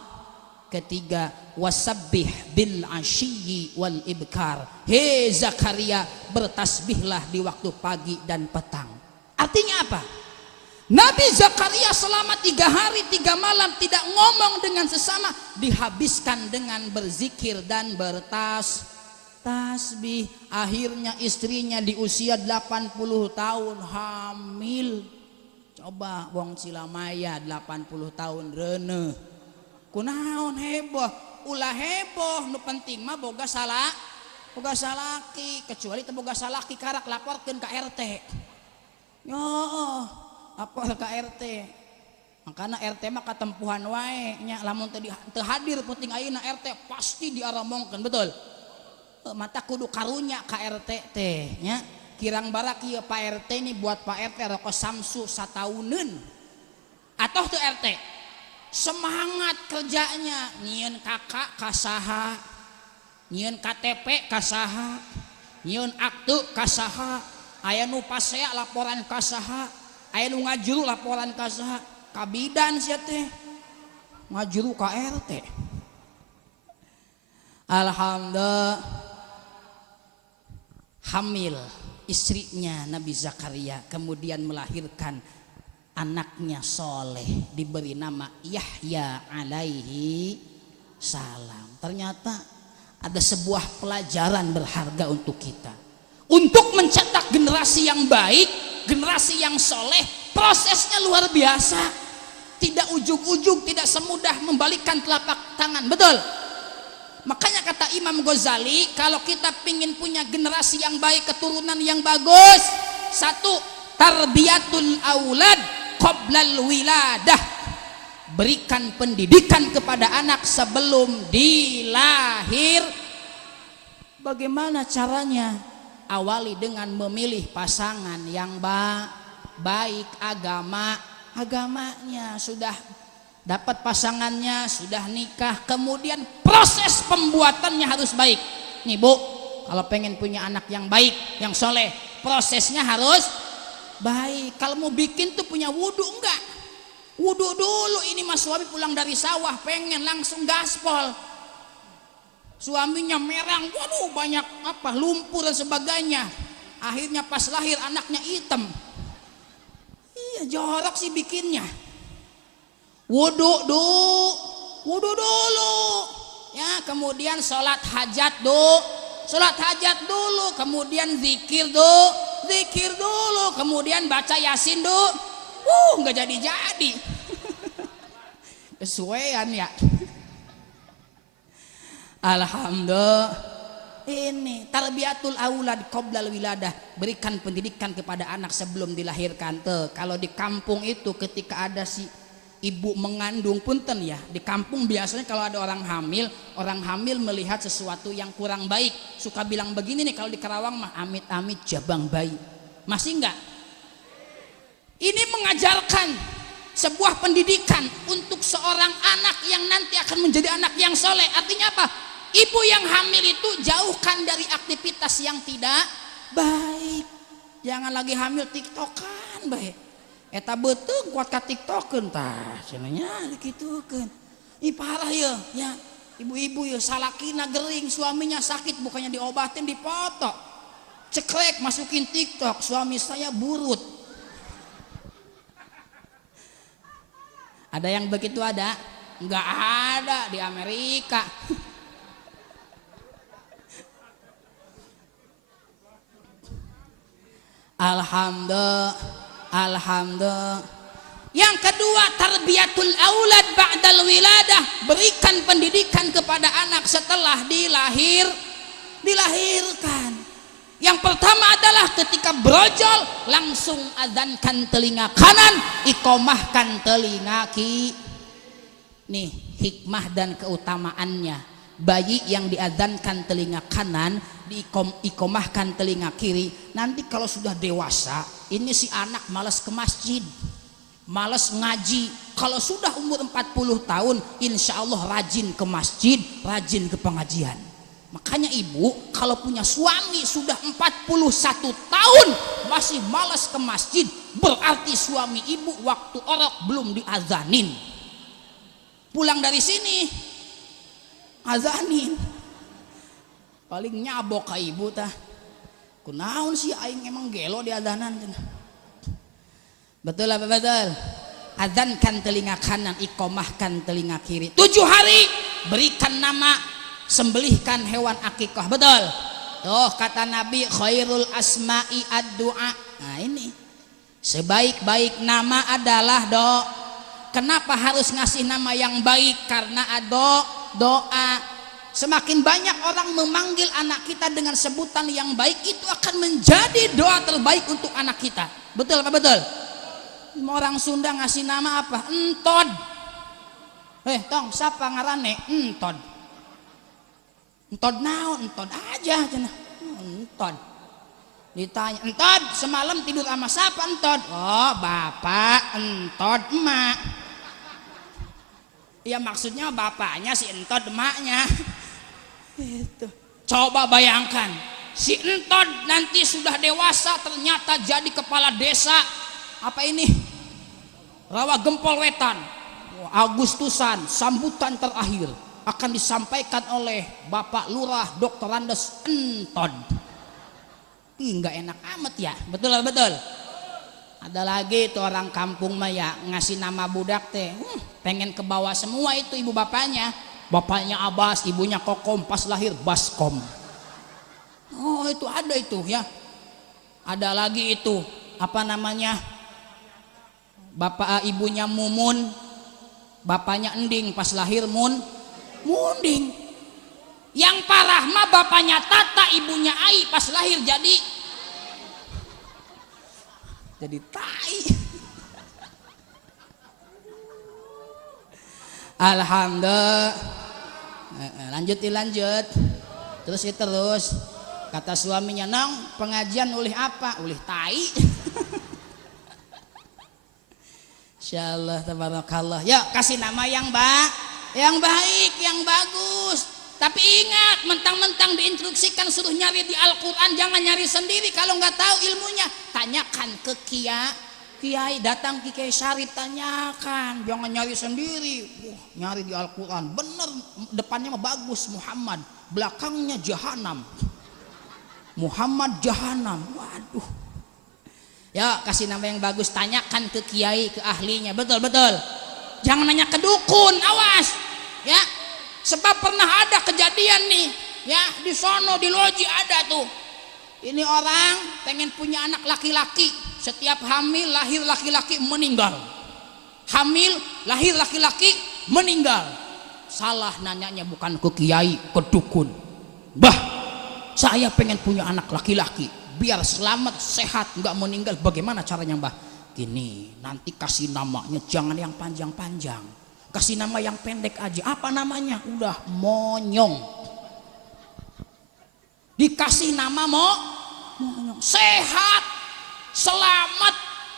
Ketiga, wasabbih bil ashiyyi wal ibkar. Hei Zakaria, bertasbihlah di waktu pagi dan petang. Artinya apa? Nabi Zakaria selama 3 hari 3 malam tidak ngomong dengan sesama, dihabiskan dengan berzikir dan bertasbih. Akhirnya istrinya di usia 80 tahun hamil. Coba wong Cilamaya 80 tahun rene. Kunaon heboh, ulah heboh, nu penting mah boga salaki, kecuali teu boga salaki karak laporkeun ka RT. Yo, lapor ka RT. Makana RT mah katempuhan wae nya, lamun teu hadir penting ayeuna RT pasti diaramongkeun, betul. Mata kudu karunya ka RT teh nya. Kirang barak ieu Pak RT ini buat Pak RT roko samsu satauneun. Atoh teu RT semangat kerjanya, nyieun kakak kasaha, nyieun KTP kasaha, nyieun akte kasaha, aya nu pasea laporan kasaha, aya nu ngajuru laporan kasaha, kabidan sia teh ngajuru ka RT. Alhamdulillah, hamil istrinya Nabi Zakaria, kemudian melahirkan anaknya soleh, diberi nama Yahya alaihi salam. Ternyata ada sebuah pelajaran berharga untuk kita. Untuk mencetak generasi yang baik, generasi yang soleh, prosesnya luar biasa. Tidak ujug-ujug, tidak semudah membalikkan telapak tangan, betul? Makanya kata Imam Ghazali, kalau kita ingin punya generasi yang baik, keturunan yang bagus, 1, tarbiyatul aulad qoblal wiladah. Berikan pendidikan kepada anak sebelum dilahir. Bagaimana caranya? Awali dengan memilih pasangan yang baik, agamanya, sudah dapat pasangannya, sudah nikah, kemudian proses pembuatannya harus baik. Nih Bu, kalau pengen punya anak yang baik, yang soleh, prosesnya harus baik. Kalau mau bikin tuh punya wudhu enggak? Wudhu dulu. Ini mas suami pulang dari sawah pengen langsung gaspol, suaminya merang, waduh banyak apa lumpur dan sebagainya. Akhirnya pas lahir anaknya hitam. Iya jorok sih bikinnya. Wudhu dulu ya, kemudian sholat hajat dulu, kemudian zikir dulu, kemudian baca yasin dulu. Nggak jadi kesuaian ya. Alhamdulillah. ini tarbiyatul aulad qoblal wiladah, berikan pendidikan kepada anak sebelum dilahirkan. Tuh, kalau di kampung itu ketika ada si ibu mengandung punten ya, di kampung biasanya kalau ada orang hamil melihat sesuatu yang kurang baik suka bilang begini nih, kalau di Karawang mah amit-amit jabang bayi. Masih enggak? Ini mengajarkan sebuah pendidikan untuk seorang anak yang nanti akan menjadi anak yang soleh. Artinya apa? Ibu yang hamil itu jauhkan dari aktivitas yang tidak baik. Jangan lagi hamil tiktokan baik. Eta betul kuat ka tiktokan tah cenanya dikitukeun. Ih parah ya, ya. Ibu-ibu ya salakina gering, suaminya sakit bukannya diobatin dipoto. Cekrek masukin TikTok, suami saya burut. Ada yang begitu ada? Enggak ada di Amerika. Alhamdulillah. Yang kedua, tarbiyatul aulad ba'dal wiladah, berikan pendidikan kepada anak setelah dilahirkan. Yang pertama adalah ketika brojol langsung adzankan telinga kanan, iqomahkan telinga kiri. Nih hikmah dan keutamaannya. Bayi yang diadzankan telinga kanan, diikomahkan telinga kiri, nanti kalau sudah dewasa ini si anak malas ke masjid, malas ngaji. Kalau sudah umur 40 tahun insya Allah rajin ke masjid, rajin ke pengajian. Makanya ibu kalau punya suami sudah 41 tahun masih malas ke masjid, berarti suami ibu waktu orok belum diazanin. Pulang dari sini azanin, paling nyabok ka ibu tah. Kunaon sih aing emang gelo di azanan. Betul apa betul? Adzankan telinga kanan, iqomahkan telinga kiri. 7 hari berikan nama, sembelihkan hewan akikah. Betul. Tuh kata Nabi khairul asma'i ad-du'a. Nah ini sebaik-baik nama adalah Kenapa harus ngasih nama yang baik? Karena ada doa. Semakin banyak orang memanggil anak kita dengan sebutan yang baik, itu akan menjadi doa terbaik untuk anak kita. Betul apa betul? Orang Sunda ngasih nama apa? Entod. Tong siapa ngarane? Entod. Entod naon? Entod aja cenah. Entod. Ditanya, "Entod, semalam tidur sama siapa, Entod?" "Oh, bapak, Entod emak." Ya maksudnya bapaknya si Entod, emaknya. Itu. Coba bayangkan, si Entod nanti sudah dewasa ternyata jadi kepala desa apa ini? Rawa Gempol Wetan. Agustusan, sambutan terakhir akan disampaikan oleh Bapak Lurah Dr. Andes Entod. Nggak enak amat ya, betul. Ada lagi itu orang kampung mah ya ngasih nama budak teh, pengen ke bawah semua itu ibu bapaknya Abbas, ibunya Kokom, pas lahir Baskom. Oh itu ada itu ya. Ada lagi itu apa namanya, bapak ibunya Mumun, bapaknya Ending, pas lahir Munding. Yang parah mah bapaknya Tata, ibunya Ai, pas lahir jadi tai. Alhamdulillah. Lanjut. Terus kata suaminya, "Nong, pengajian ulih apa?" "Ulih tai." Insyaallah tabarakallah. Ya, kasih nama yang baik, yang bagus. Tapi ingat, mentang-mentang diinstruksikan suruh nyari di Al-Quran, jangan nyari sendiri kalau nggak tahu ilmunya. Tanyakan ke kiai, datang ke Kiai Syarif, tanyakan, jangan nyari sendiri. Nyari di Al-Quran, bener, depannya mah bagus Muhammad, belakangnya Jahanam. Muhammad Jahanam, waduh. Ya kasih nama yang bagus, tanyakan ke kiai, ke ahlinya, betul. Jangan nanya ke dukun, awas, ya. Sebab pernah ada kejadian nih, ya di sono di loji ada tuh. Ini orang pengen punya anak laki-laki, setiap hamil lahir laki-laki meninggal. Hamil lahir laki-laki meninggal. Salah nanyanya bukan ke kiai, ke dukun. "Bah, saya pengen punya anak laki-laki biar selamat, sehat, nggak meninggal. Bagaimana caranya Mbah? Gini, nanti kasih namanya jangan yang panjang-panjang, kasih nama yang pendek aja. Apa namanya? Udah, Monyong. Dikasih nama Monyong, sehat, selamat,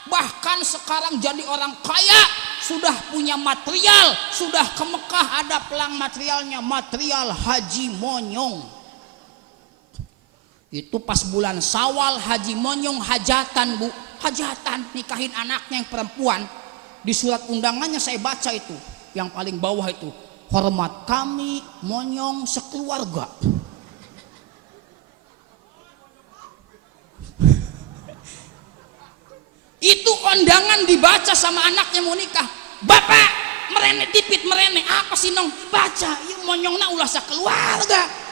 bahkan sekarang jadi orang kaya, sudah punya material, sudah ke Mekah ada pelang materialnya, material Haji Monyong. Itu pas bulan Syawal Haji Monyong hajatan Bu, hajatan nikahin anaknya yang perempuan. Di surat undangannya saya baca itu, yang paling bawah itu, hormat kami Monyong sekeluarga. Itu undangan dibaca sama anaknya mau nikah. Bapak merene tipit merene apa sih nong? Baca, iya Monyongna ulah sekeluarga.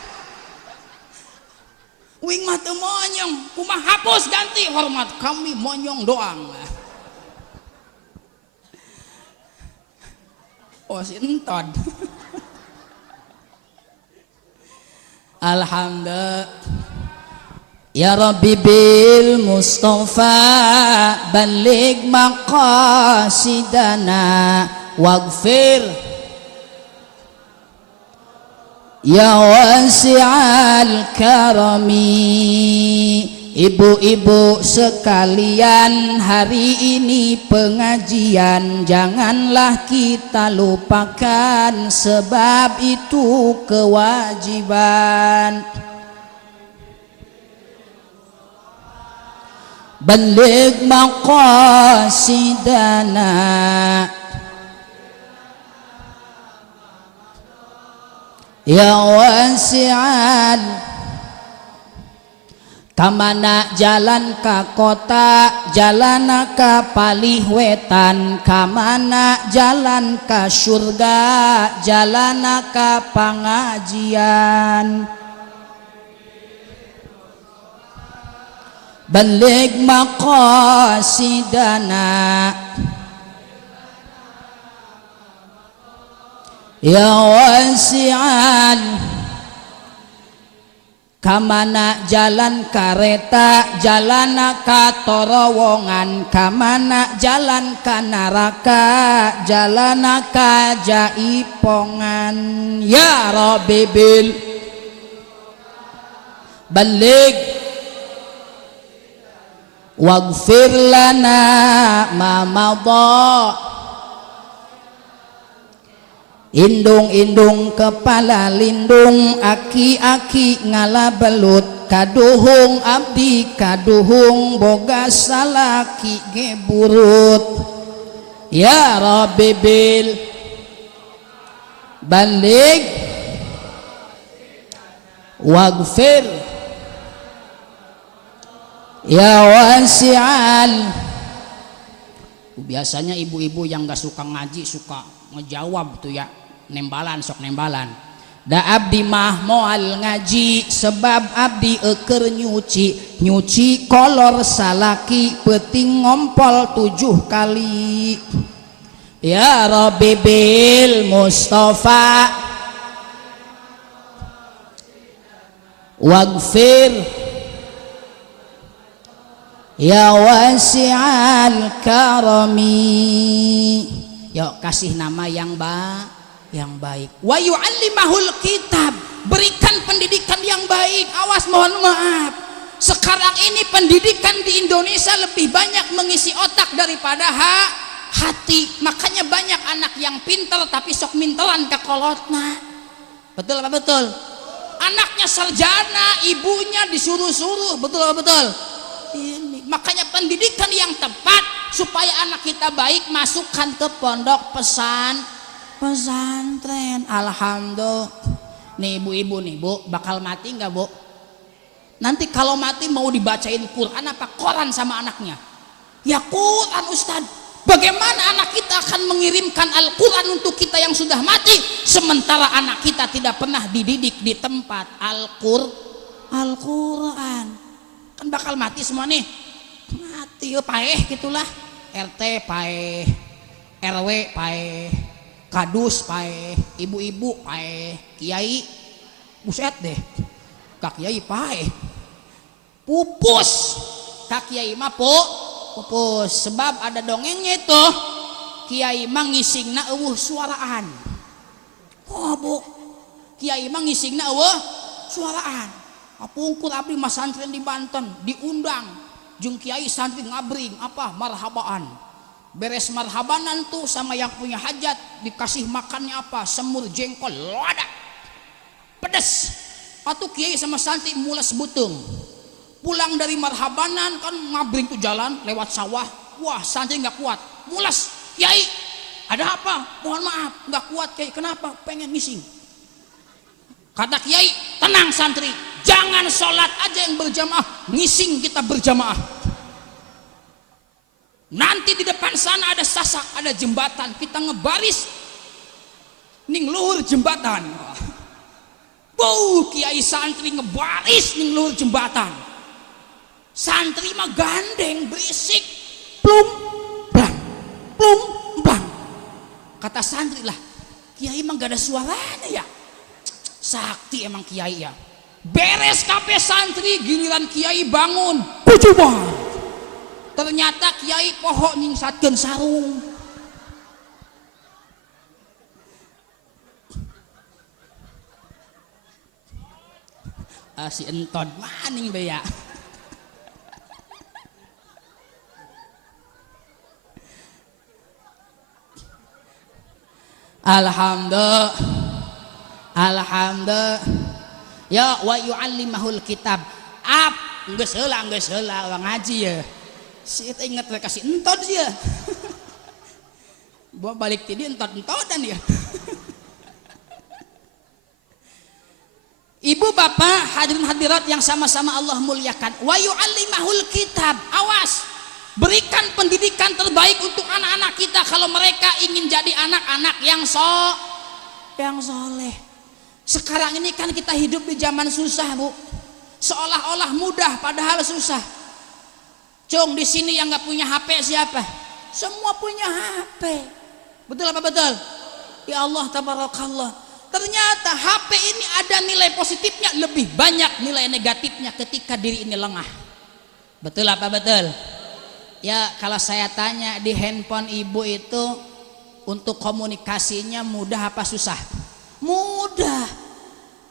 Wing mah teu Monyong, kumaha hapus ganti hormat kami Monyong doang. Oh si entod. Alhamdulillah. Ya Rabbi bil Mustafa baligh maqasidana waghfir ya wasi'al karami. Ibu-ibu sekalian, hari ini pengajian janganlah kita lupakan, sebab itu kewajiban. Baligh maqasidana ya wasi'al. Kamana jalan ka kota, jalan ka palih wetan. Kamana jalan ka surga, jalan ka pangajian. Baligh maqasidana ya wasi'an. Kamana jalan kareta, jalan ka terowongan. Kamana jalan ka neraka, jalan ka jaipongan. Ya Rabbi bil baligh waghfir lana ma madha. Indung-indung kepala lindung, aki-aki ngala belut. Kaduhung abdi kaduhung, boga salaki geburut. Ya Rabbi bil baligh waghfir ya wasi'al. Biasanya ibu-ibu yang gak suka ngaji suka ngejawab tuh ya, nembalan sok nembalan. Da abdi mah moal ngaji, sebab abdi eker nyuci kolor salaki peuting ngompol 7 kali. Ya Rabbi bil Mustafa waghfir ya wasi'al karami. Yuk kasih nama yang baik. Wa yu'allimahul kitab, berikan pendidikan yang baik. Awas mohon maaf, sekarang ini pendidikan di Indonesia lebih banyak mengisi otak daripada hati. Makanya banyak anak yang pintar tapi sok minteran ke kolotna. Betul apa betul? Anaknya sarjana, ibunya disuruh-suruh. Betul apa betul? Ini makanya pendidikan yang tepat supaya anak kita baik, masukkan ke pondok pesantren. Alhamdulillah. Nih ibu-ibu nih Bu, bakal mati nggak Bu? Nanti kalau mati mau dibacain Quran apa koran sama anaknya? Ya Quran Ustad. Bagaimana anak kita akan mengirimkan Al-Quran untuk kita yang sudah mati, sementara anak kita tidak pernah dididik di tempat Al-Quran? Kan bakal mati semua nih. Mati ya paeh gitulah. RT paeh, RW paeh, kadus paeh, ibu-ibu paeh, kiai buset deh. Kak Kiai pae pupus, Kak Kiai mah pupus, sebab ada dongengnya itu. Kiai mah ngisingna eueuh suaraan. Oh Bu, Kiai mah ngisingna eueuh suaraan. Apungkur abdi mah santri di Banten diundang jeung Kiai santri ngabring apa marhabaan. Beres marhabanan tuh sama yang punya hajat dikasih makannya apa, semur jengkol lada pedes. Atuh Kiai sama santri mulas butung. Pulang dari marhabanan kan ngabring tuh jalan lewat sawah. Wah santri nggak kuat, mulas. Kiai ada apa? Mohon maaf nggak kuat Kiai. Kenapa? Pengen ngising. Kata Kiai, tenang santri, jangan sholat aja yang berjamaah, ngising kita berjamaah. Nanti di depan sana ada sasak, ada jembatan, kita ngebaris ning luhur jembatan. Kiai santri ngebaris ning luhur jembatan. Santri mah gandeng berisik, plum bang, plum bang. Kata santri lah, Kiai mah gak ada suaranya ya. Sakti emang Kiai ya. Beres kape santri, giliran Kiai bangun, pujubar. Ternyata Kiai pohon nyingsatkeun sarung. Si enton maning be ya. Alhamdulillah. Alhamdulillah. Ya wa yu'allimahul kitab. Geus heula orang ngaji ya. Si itu inget kasih entot dia. Bawa balik tadi entot-entotan ya. Ibu bapak hadirin hadirat yang sama-sama Allah muliakan. Wa yu'allimahul kitab. Awas, berikan pendidikan terbaik untuk anak-anak kita kalau mereka ingin jadi anak-anak yang soleh. Sekarang ini kan kita hidup di zaman susah Bu. Seolah-olah mudah padahal susah. Cung di sini yang nggak punya HP siapa? Semua punya HP. Betul apa betul? Ya Allah tabarakallah. Ternyata HP ini ada nilai positifnya lebih banyak nilai negatifnya ketika diri ini lengah. Betul apa betul? Ya kalau saya tanya di handphone ibu itu untuk komunikasinya mudah apa susah? Mudah.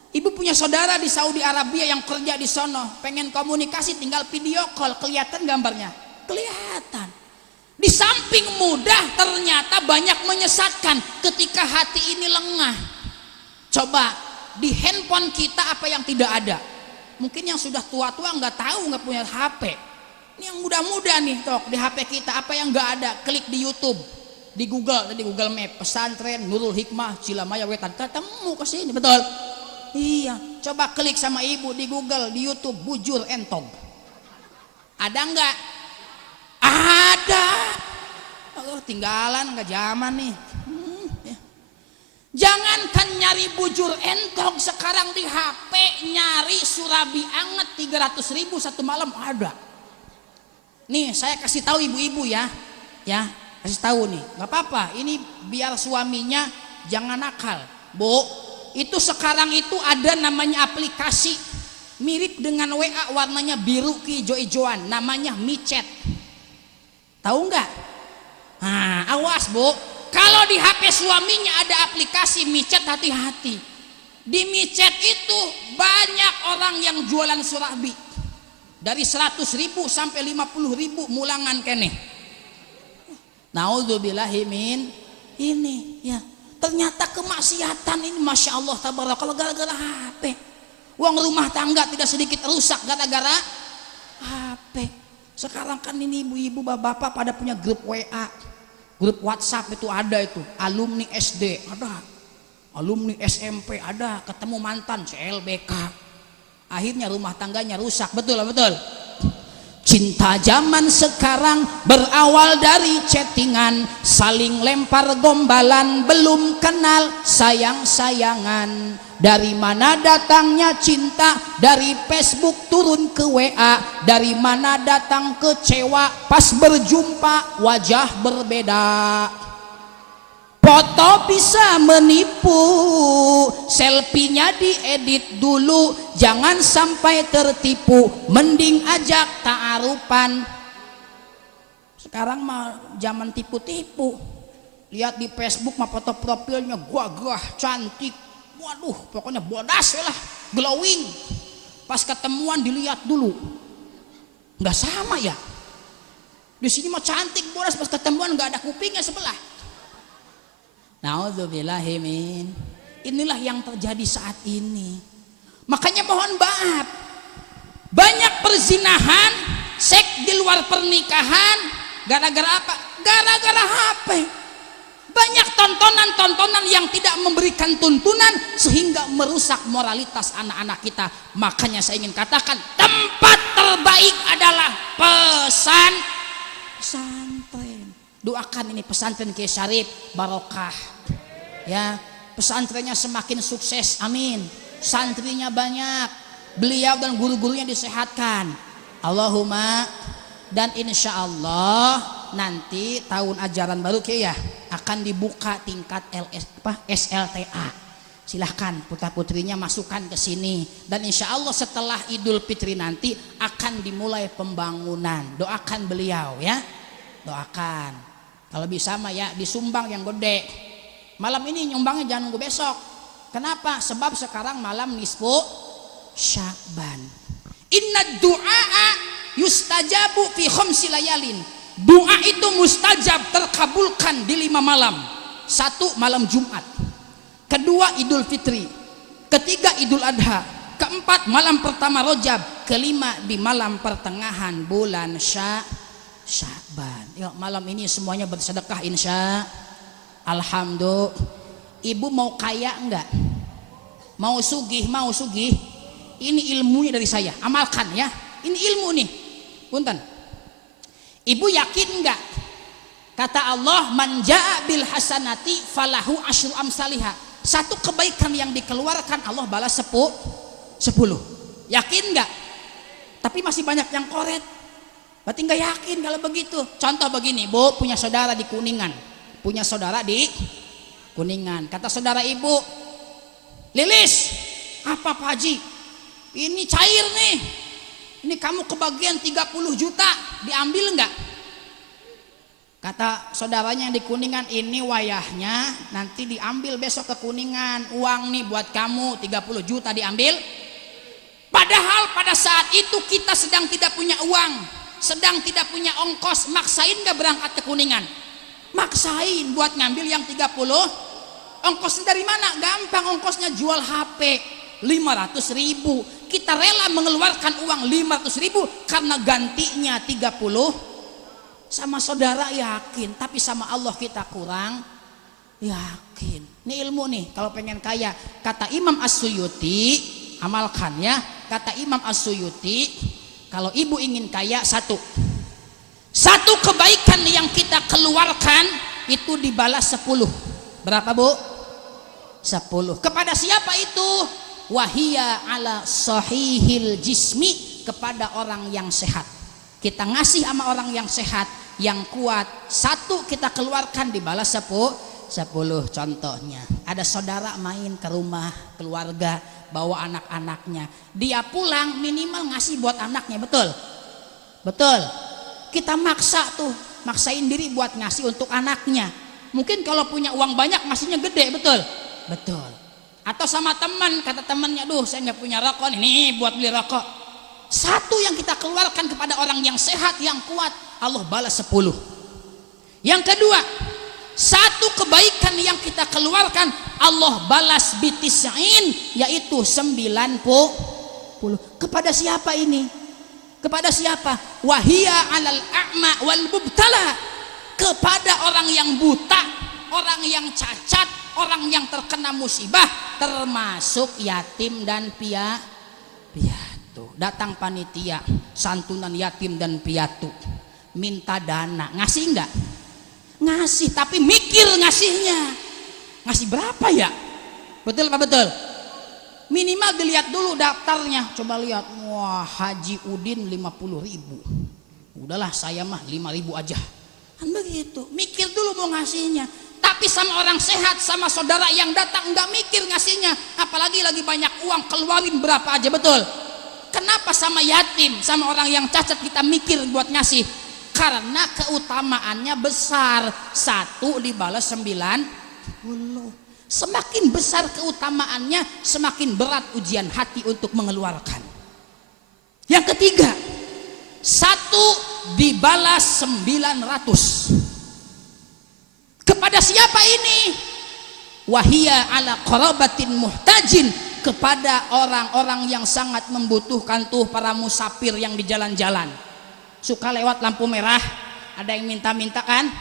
Ibu punya saudara di Saudi Arabia yang kerja di sono, pengen komunikasi tinggal video call, kelihatan gambarnya, kelihatan. Di samping mudah ternyata banyak menyesatkan ketika hati ini lengah. Coba di handphone kita apa yang tidak ada? Mungkin yang sudah tua-tua nggak tahu, nggak punya HP. Ini yang muda-muda nih, tok di HP kita apa yang nggak ada? Klik di YouTube, di Google Map, pesantren Nurul Hikmah Cilamaya Wetan, ketemu ke sini, betul? Iya, coba klik sama ibu di Google, di YouTube, bujur entong. Ada nggak? Ada. Oh, tinggalan nggak zaman nih. Ya. Jangankan nyari bujur entong, sekarang di HP nyari surabi anget 300.000 satu malam ada. Nih saya kasih tahu ibu-ibu ya, kasih tahu nih, nggak apa-apa. Ini biar suaminya jangan nakal, Bu. Itu sekarang itu ada namanya aplikasi mirip dengan WA, warnanya biru hijau-hijauan, namanya micet. Tahu nggak? Nah, awas Bu, kalau di HP suaminya ada aplikasi micet, hati-hati. Di micet itu banyak orang yang jualan surabi, dari 100.000 sampai 50.000 mulangan kene. Naudzubillahi min ini ya. Ternyata kemaksiatan ini Masya Allah tabarakallah gara-gara HP. Uang rumah tangga tidak sedikit rusak gara-gara HP. Sekarang kan ini ibu-ibu bapak-bapak pada punya grup WA, grup WhatsApp itu ada itu. Alumni SD ada, alumni SMP ada, ketemu mantan CLBK. Akhirnya rumah tangganya rusak, betul betul. Cinta zaman sekarang berawal dari chattingan, saling lempar gombalan, belum kenal sayang-sayangan. Dari mana datangnya cinta? Dari Facebook turun ke WA. Dari mana datang kecewa pas berjumpa wajah berbeda? Foto bisa menipu, selfie-nya diedit dulu, jangan sampai tertipu, mending ajak ta'arupan. Sekarang mah zaman tipu-tipu. Lihat di Facebook mah foto profilnya gagah, cantik. Waduh, pokoknya bodas lah, glowing. Pas ketemuan dilihat dulu. Nggak sama ya. Di sini mah cantik bodas, pas ketemuan nggak ada kupingnya sebelah. Nauzubillahimin. Inilah yang terjadi saat ini. Makanya mohon maaf, banyak perzinahan, seks di luar pernikahan, gara-gara apa? Gara-gara HP. Banyak tontonan-tontonan yang tidak memberikan tuntunan sehingga merusak moralitas anak-anak kita. Makanya saya ingin katakan, tempat terbaik adalah pesantren. Doakan ini pesantren Kiai Syarif barokah. Ya, pesantrennya semakin sukses, amin. Santrinya banyak, beliau dan guru-gurunya disehatkan, Allahumma. Dan insya Allah nanti tahun ajaran baru Kiai ya akan dibuka tingkat SLTA. Silahkan putra putrinya masukkan ke sini. Dan insya Allah setelah Idul Fitri nanti akan dimulai pembangunan. Doakan beliau ya, doakan. Kalau bisa mah ya disumbang yang gede. Malam ini nyumbangnya jangan nunggu besok. Kenapa? Sebab sekarang malam nisfu Sya'ban. Inna du'a yustajabu fi khamsi layalin. Doa itu mustajab, terkabulkan di 5 malam. 1 malam Jumat, 2 Idul Fitri, 3 Idul Adha, 4 malam pertama Rajab, 5 di malam pertengahan bulan Sya'ban. Yuk malam ini semuanya bersedekah insya Alhamdulillah. Ibu mau kaya enggak? Mau sugih? Mau sugih? Ini ilmunya dari saya, amalkan ya. Ini ilmu nih. Punten. Ibu yakin enggak? Kata Allah, man jaa bil hasanati falahu asyru amsalihha. Satu kebaikan yang dikeluarkan Allah balas 10. Yakin enggak? Tapi masih banyak yang koret. Berarti enggak yakin kalau begitu. Contoh begini, Bu, punya saudara di Kuningan. Punya saudara di Kuningan. Kata saudara ibu, Lilis, apa Pak Haji? Ini cair nih. Ini kamu kebagian 30 juta, diambil enggak? Kata saudaranya yang di Kuningan, ini wayahnya nanti diambil besok ke Kuningan. Uang nih buat kamu 30 juta diambil. Padahal pada saat itu kita sedang tidak punya uang, sedang tidak punya ongkos. Maksain enggak berangkat ke Kuningan? Maksain buat ngambil yang 30. Ongkosnya dari mana? Gampang, ongkosnya jual HP 500.000. Kita rela mengeluarkan uang 500.000 karena gantinya 30. Sama saudara yakin, tapi sama Allah kita kurang yakin. Ini ilmu nih, kalau pengen kaya. Kata Imam As-Suyuti, amalkan ya. Kata Imam As-Suyuti, kalau ibu ingin kaya, satu kebaikan yang kita keluarkan itu dibalas 10. Berapa Bu? 10. Kepada siapa itu? Wahia ala sahihil jismi, kepada orang yang sehat. Kita ngasih sama orang yang sehat, yang kuat. 1 kita keluarkan dibalas 10. Contohnya, ada saudara main ke rumah keluarga, bawa anak-anaknya. Dia pulang minimal ngasih buat anaknya, betul? Betul. Kita maksain diri buat ngasih untuk anaknya. Mungkin kalau punya uang banyak ngasihnya gede, betul? Betul. Atau sama teman, kata temannya, duh saya nggak punya rokok nih, buat beli rokok. 1 yang kita keluarkan kepada orang yang sehat, yang kuat, Allah balas 10. Yang kedua, 1 kebaikan yang kita keluarkan Allah balas bitis'in, yaitu 90. Kepada siapa ini? Kepada siapa? Wahia alal a'ma wal mubtala, kepada orang yang buta, orang yang cacat, orang yang terkena musibah, termasuk yatim dan piatu. Datang panitia santunan yatim dan piatu, minta dana, ngasih enggak? Ngasih, tapi mikir ngasihnya. Ngasih berapa ya? Betul apa betul? Minimal dilihat dulu daftarnya. Coba lihat, wah Haji Udin 50.000. Udahlah saya mah 5.000 aja. Kan begitu. Mikir dulu mau ngasihnya. Tapi Tapi sama orang sehat, sama saudara yang datang nggak mikir ngasihnya, apalagi lagi banyak uang keluarin berapa aja, betul? Kenapa sama yatim, sama orang yang cacat kita mikir buat ngasih? Karena keutamaannya besar. 1 dibalas 90. Semakin besar keutamaannya, semakin berat ujian hati untuk mengeluarkan. Yang ketiga, 1 dibalas 900. Kepada siapa ini? Wahia ala qarabatin muhtajin, kepada orang-orang yang sangat membutuhkan, tuh para musafir yang di jalan-jalan suka lewat lampu merah, ada yang minta-minta kan,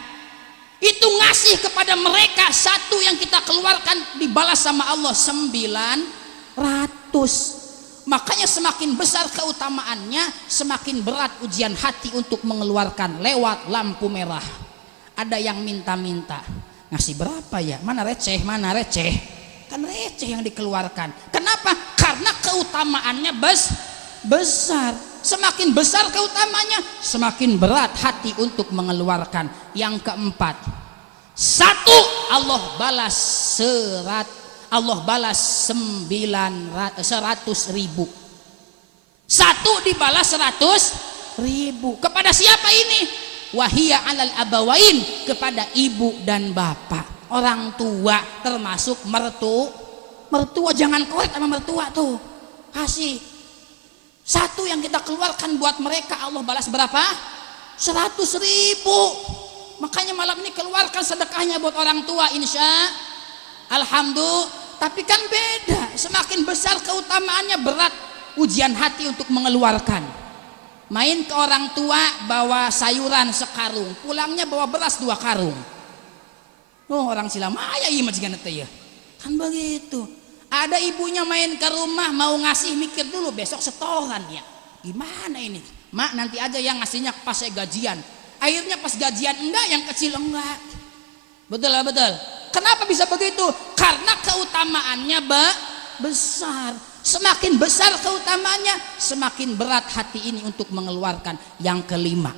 itu ngasih kepada mereka. 1 yang kita keluarkan dibalas sama Allah 900. Makanya semakin besar keutamaannya, semakin berat ujian hati untuk mengeluarkan lewat lampu merah. Ada yang minta-minta, ngasih berapa ya? Mana receh, mana receh? Kan receh yang dikeluarkan. Kenapa? Karena keutamaannya besar. Semakin besar keutamanya, semakin berat hati untuk mengeluarkan. Yang keempat, 1 Allah balas 100.000. 1 dibalas 100.000. Kepada siapa ini? Wahia alal abawain, kepada ibu dan bapak, orang tua, termasuk mertua. Jangan korek sama mertua tuh, kasih. 1 yang kita keluarkan buat mereka, Allah balas berapa? 100.000. Makanya malam ini keluarkan sedekahnya buat orang tua, insya alhamdulillah. Tapi kan beda, semakin besar keutamaannya, berat ujian hati untuk mengeluarkan. Main ke orang tua bawa sayuran sekarung, pulangnya bawa beras 2 karung. Oh, orang Silamaya iya majikan itu ya. Kan begitu. Ada ibunya main ke rumah mau ngasih, mikir dulu besok setoran ya. Gimana ini? Mak nanti aja yang ngasihnya pas saya gajian. Akhirnya pas gajian enggak, yang kecil enggak. Betul lah, betul. Kenapa bisa begitu? Karena keutamaannya besar. Semakin besar keutamaannya, semakin berat hati ini untuk mengeluarkan. Yang kelima,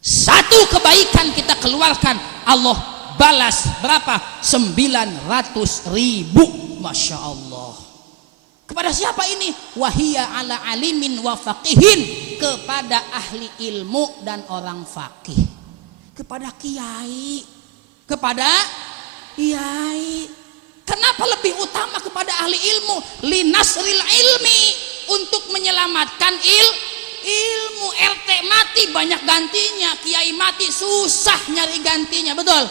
1 kebaikan kita keluarkan, Allah balas berapa? 900.000. Masya Allah. Kepada siapa ini? Wahia ala alimin wa faqihin, kepada ahli ilmu dan orang faqih. Kepada kiai, kepada kiai. Kenapa lebih utama kepada ahli ilmu? Linasril ilmi, untuk menyelamatkan ilmu. RT mati banyak gantinya, kiai mati susah nyari gantinya, betul?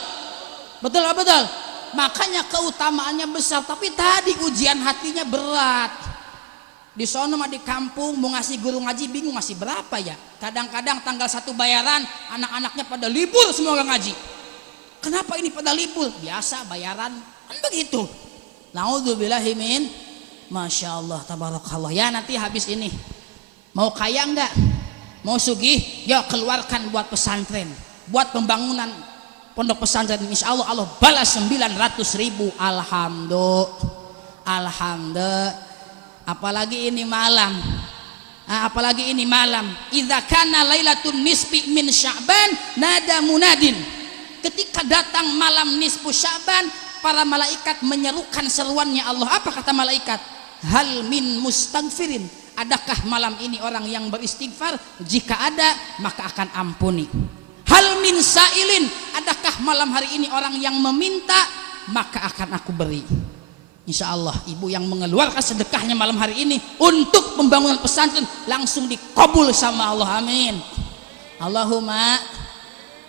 Betul. Makanya keutamaannya besar, tapi tadi ujian hatinya berat. Di sono mah di kampung mau ngasih guru ngaji bingung ngasih berapa ya. Kadang-kadang tanggal 1 bayaran, anak-anaknya pada libur semua ngaji. Kenapa ini pada libur? Biasa bayaran. Kan begitu. Naudzubillahi min. Masya Allah, tabarakallah. Ya nanti habis ini mau kaya enggak? Mau sugih? Ya keluarkan buat pesantren, buat pembangunan pondok pesantren. Insya Allah Allah balas 900.000. Alhamdulillah. Apalagi ini malam. Idza kana lailatun nisfi min Sya'ban nada munadin. Ketika datang malam nisfu Sya'ban, para malaikat menyerukan seruannya Allah. Apa kata malaikat? Hal min mustaghfirin, adakah malam ini orang yang beristighfar? Jika ada maka akan ampuni. Hal min sa'ilin, adakah malam hari ini orang yang meminta? Maka akan aku beri. Insya Allah ibu yang mengeluarkan sedekahnya malam hari ini untuk pembangunan pesantren langsung dikabul sama Allah, amin. Allahumma.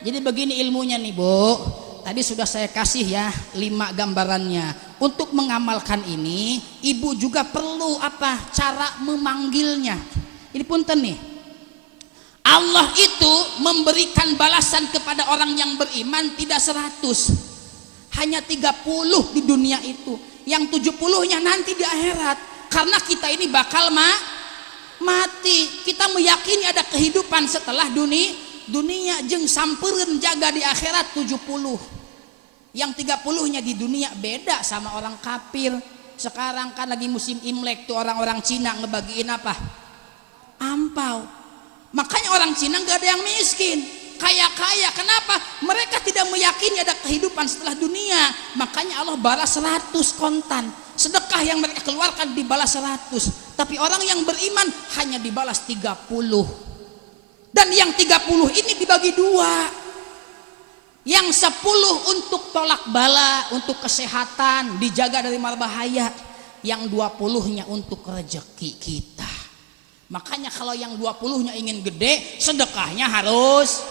Jadi begini ilmunya nih Bu. Tadi sudah saya kasih ya 5 gambarannya. Untuk mengamalkan ini, ibu juga perlu apa? Cara memanggilnya. Ini punten nih. Allah itu memberikan balasan kepada orang yang beriman tidak 100. Hanya 30 di dunia itu. Yang 70-nya nanti di akhirat. Karena kita ini bakal mati. Kita meyakini ada kehidupan setelah dunia jeung sampereun jaga di akhirat 70. Yang 30-nya di dunia beda sama orang kafir. Sekarang kan lagi musim Imlek tuh orang-orang Cina ngebagiin apa? Ampau. Makanya orang Cina gak ada yang miskin. kaya-kaya. Kenapa? Mereka tidak meyakini ada kehidupan setelah dunia. Makanya Allah balas 100 kontan. Sedekah yang mereka keluarkan dibalas 100. Tapi orang yang beriman hanya dibalas 30. Dan yang 30 ini dibagi 2. Yang 10 untuk tolak bala, untuk kesehatan, dijaga dari bahaya. Yang 20-nya untuk rezeki kita. Makanya kalau yang 20-nya ingin gede, sedekahnya harus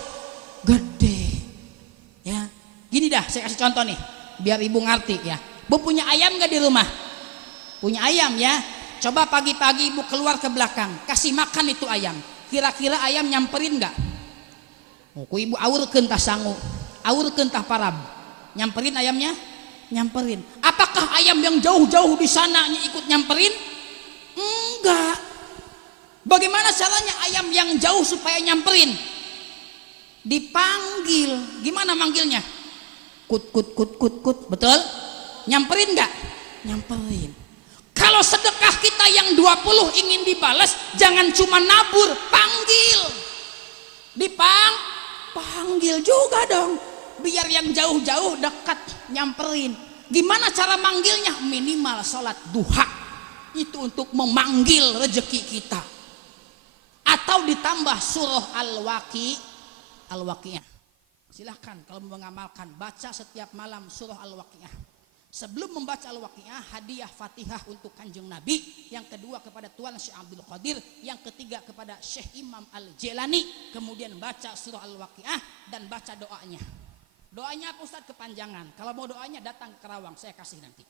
gede. Ya. Gini dah, saya kasih contoh nih, biar ibu ngerti ya. Bu punya ayam gak di rumah? Punya ayam ya. Coba pagi-pagi ibu keluar ke belakang, kasih makan itu ayam. Kira-kira ayam nyamperin gak? Ku ibu aurkeun tah sangu, aurkeun tah parab. Nyamperin ayamnya? Nyamperin. Apakah ayam yang jauh-jauh di sana ikut nyamperin? Enggak. Bagaimana caranya ayam yang jauh supaya nyamperin? Dipanggil. Gimana manggilnya? Kut kut kut kut kut. Betul? Nyamperin gak? Nyamperin. Kalau sedekah kita yang 20 ingin dibalas, jangan cuma nabur, panggil. Panggil juga dong. Biar yang jauh-jauh dekat nyamperin. Gimana cara manggilnya? Minimal sholat duha. Itu untuk memanggil rezeki kita. Atau ditambah surah Al-Waqi'ah. Silahkan kalau mau mengamalkan, baca setiap malam surah Al-Waqi'ah. Sebelum membaca Al-Waqi'ah, hadiah Fatihah untuk Kanjeng Nabi. Yang kedua kepada Tuan Syekh Abdul Qadir. Yang ketiga kepada Syekh Imam Al-Jilani. Kemudian baca surah Al-Waqi'ah dan baca doanya. Doanya Pak Ustadz kepanjangan. Kalau mau doanya datang ke Karawang, saya kasih nanti.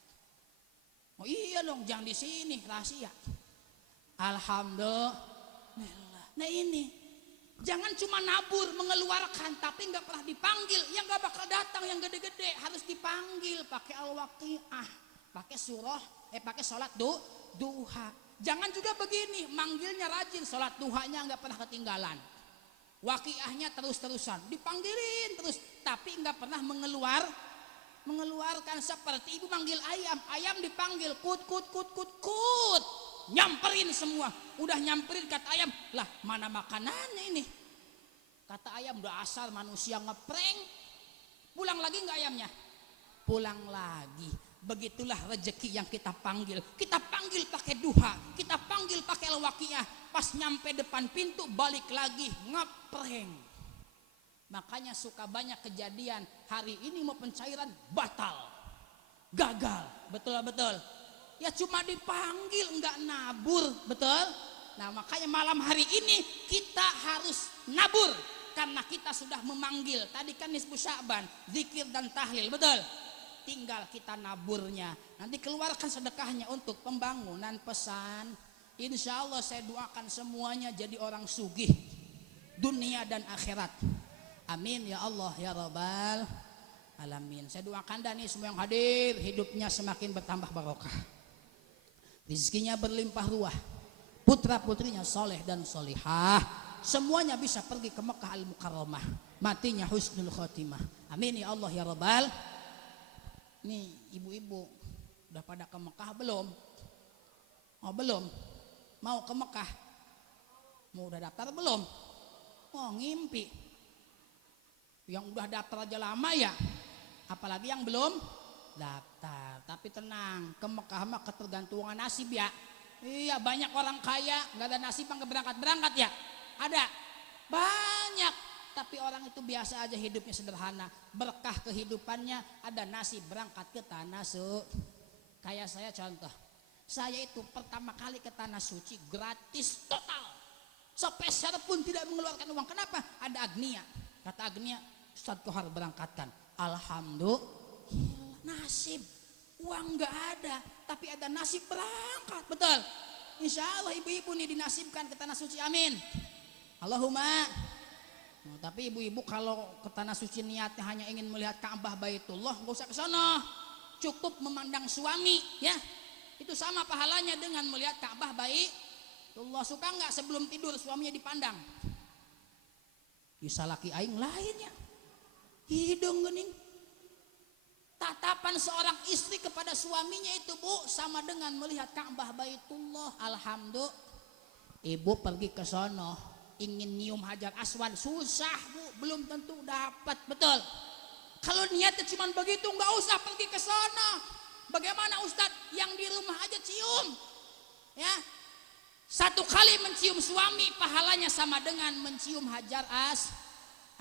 Oh iya dong, jangan di sini, rahasia. Alhamdulillah. Nah ini, jangan cuma nabur mengeluarkan tapi nggak pernah dipanggil. Yang nggak bakal datang yang gede-gede harus dipanggil. Pakai Al-Waqi'ah, pakai pakai sholat duha. Jangan juga begini, manggilnya rajin, sholat duhanya nggak pernah ketinggalan. Waqi'ahnya terus-terusan, dipanggilin terus, tapi nggak pernah mengeluarkan seperti ibu manggil ayam. Ayam dipanggil kut kut kut kut kut. Nyamperin semua, udah nyamperin kata ayam, lah mana makanannya ini? Kata ayam, dasar manusia ngeprank. Pulang lagi nggak ayamnya? Pulang lagi. Begitulah rezeki yang kita panggil. Kita panggil pakai duha, kita panggil pakai Al-Waqi'ah. Pas nyampe depan pintu balik lagi ngeprank. Makanya suka banyak kejadian hari ini mau pencairan batal, gagal, betul. Ya cuma dipanggil enggak nabur, betul? Nah makanya malam hari ini kita harus nabur karena kita sudah memanggil. Tadi kan nisfu Sya'ban, zikir dan tahlil, betul? Tinggal kita naburnya. Nanti keluarkan sedekahnya untuk pembangunan pesan. Insya Allah saya doakan semuanya jadi orang sugih dunia dan akhirat. Amin ya Allah ya Rabbal Alamin. Saya doakan dan nih semua yang hadir hidupnya semakin bertambah barokah. Rizkinya berlimpah ruah, putra putrinya soleh dan solihah, semuanya bisa pergi ke Mekah Al-Mukarramah, matinya husnul khotimah. Amin ya Allah ya Rabbal. Nih ibu-ibu udah pada ke Mekah belum? Oh belum? Mau ke Mekah? Mau udah daftar belum? Oh ngimpi. Yang udah daftar aja lama ya, apalagi yang belum daftar. Tapi tenang, ke Mekah mah ketergantungan nasib ya. Iya banyak orang kaya nggak ada nasib nggak berangkat ya. Ada banyak, tapi orang itu biasa aja hidupnya sederhana. Berkah kehidupannya ada nasib berangkat ke tanah suci. Kayak saya contoh, saya itu pertama kali ke tanah suci gratis total. Sepeser pun tidak mengeluarkan uang. Kenapa? Ada Agnia. Kata Agnia, Ustadz Kohar berangkatkan. Alhamdulillah, nasib. Uang nggak ada, tapi ada nasib berangkat, betul. Insya Allah ibu-ibu nih dinasibkan ke tanah suci, amin. Allahumma. Nah, tapi ibu-ibu kalau ke tanah suci niatnya hanya ingin melihat Ka'bah Baitullah, nggak usah ke sana. Cukup memandang suami, ya. Itu sama pahalanya dengan melihat Ka'bah Baitullah. Suka nggak sebelum tidur suaminya dipandang? Bisa laki aing lainnya. Hidung gening. Tatapan seorang istri kepada suaminya itu bu sama dengan melihat Ka'bah Baitullah. Alhamdulillah. Ibu pergi ke sono ingin nyium hajar aswad susah bu, belum tentu dapat, betul. Kalau niatnya cuma begitu nggak usah pergi ke sana. Bagaimana Ustadz yang di rumah aja cium, ya 1 kali mencium suami pahalanya sama dengan mencium hajar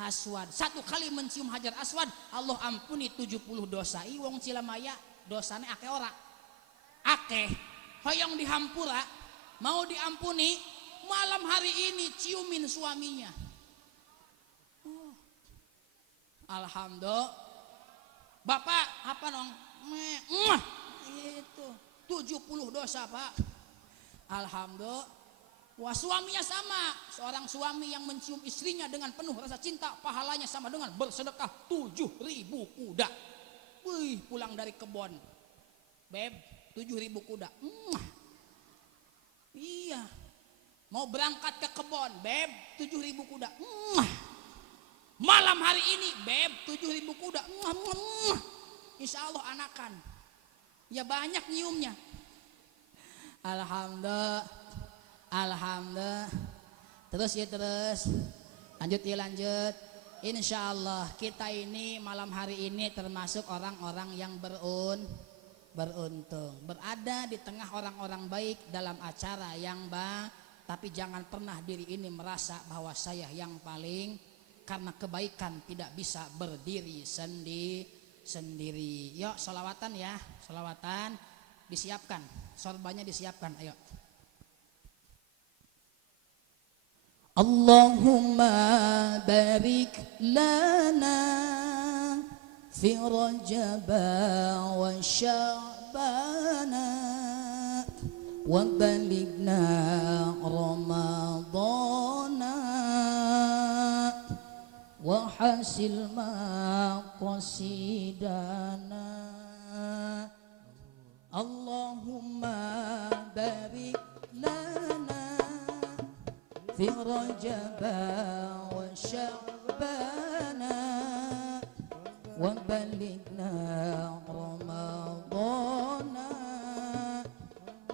aswad. 1 kali mencium hajar aswad Allah ampuni 70 dosa. Wong Cilamaya dosanya akeh ora, akeh hoyong dihampura mau diampuni malam hari ini ciumin suaminya. Alhamdulillah. Bapak apa dong? Itu 70 dosa Pak. Alhamdulillah. Wah suaminya sama. Seorang suami yang mencium istrinya dengan penuh rasa cinta pahalanya sama dengan bersedekah 7.000 kuda. Wih pulang dari kebon Beb 7.000 kuda. Iya. Mau berangkat ke kebon Beb 7.000 kuda. Malam hari ini Beb 7.000 kuda. Insya Allah anakan. Ya banyak nyiumnya. Alhamdulillah. Alhamdulillah. Terus ya terus. Lanjut ya lanjut. Insya Allah kita ini malam hari ini termasuk orang-orang yang beruntung. Berada di tengah orang-orang baik dalam acara yang tapi jangan pernah diri ini merasa bahwa saya yang paling, karena kebaikan tidak bisa berdiri sendiri. Yuk sholawatan ya, sholawatan disiapkan, sorbannya disiapkan, ayo. Allahumma barik lana fi Rajab wa Sya'bana wa balighna Ramadana wa hasil maqasidana. Allahumma barik lana fi Rajab wa Sya'bana wa balighna Ramadana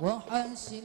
wa hasil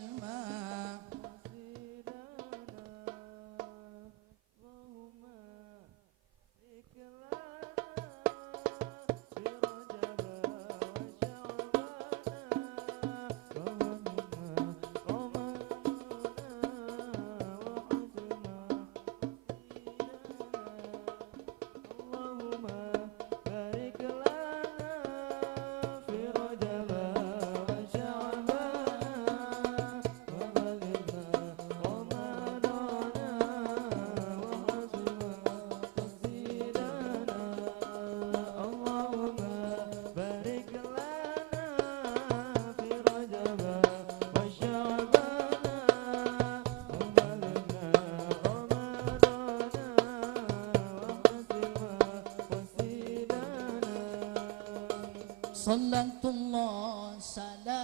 Salatullah salamullah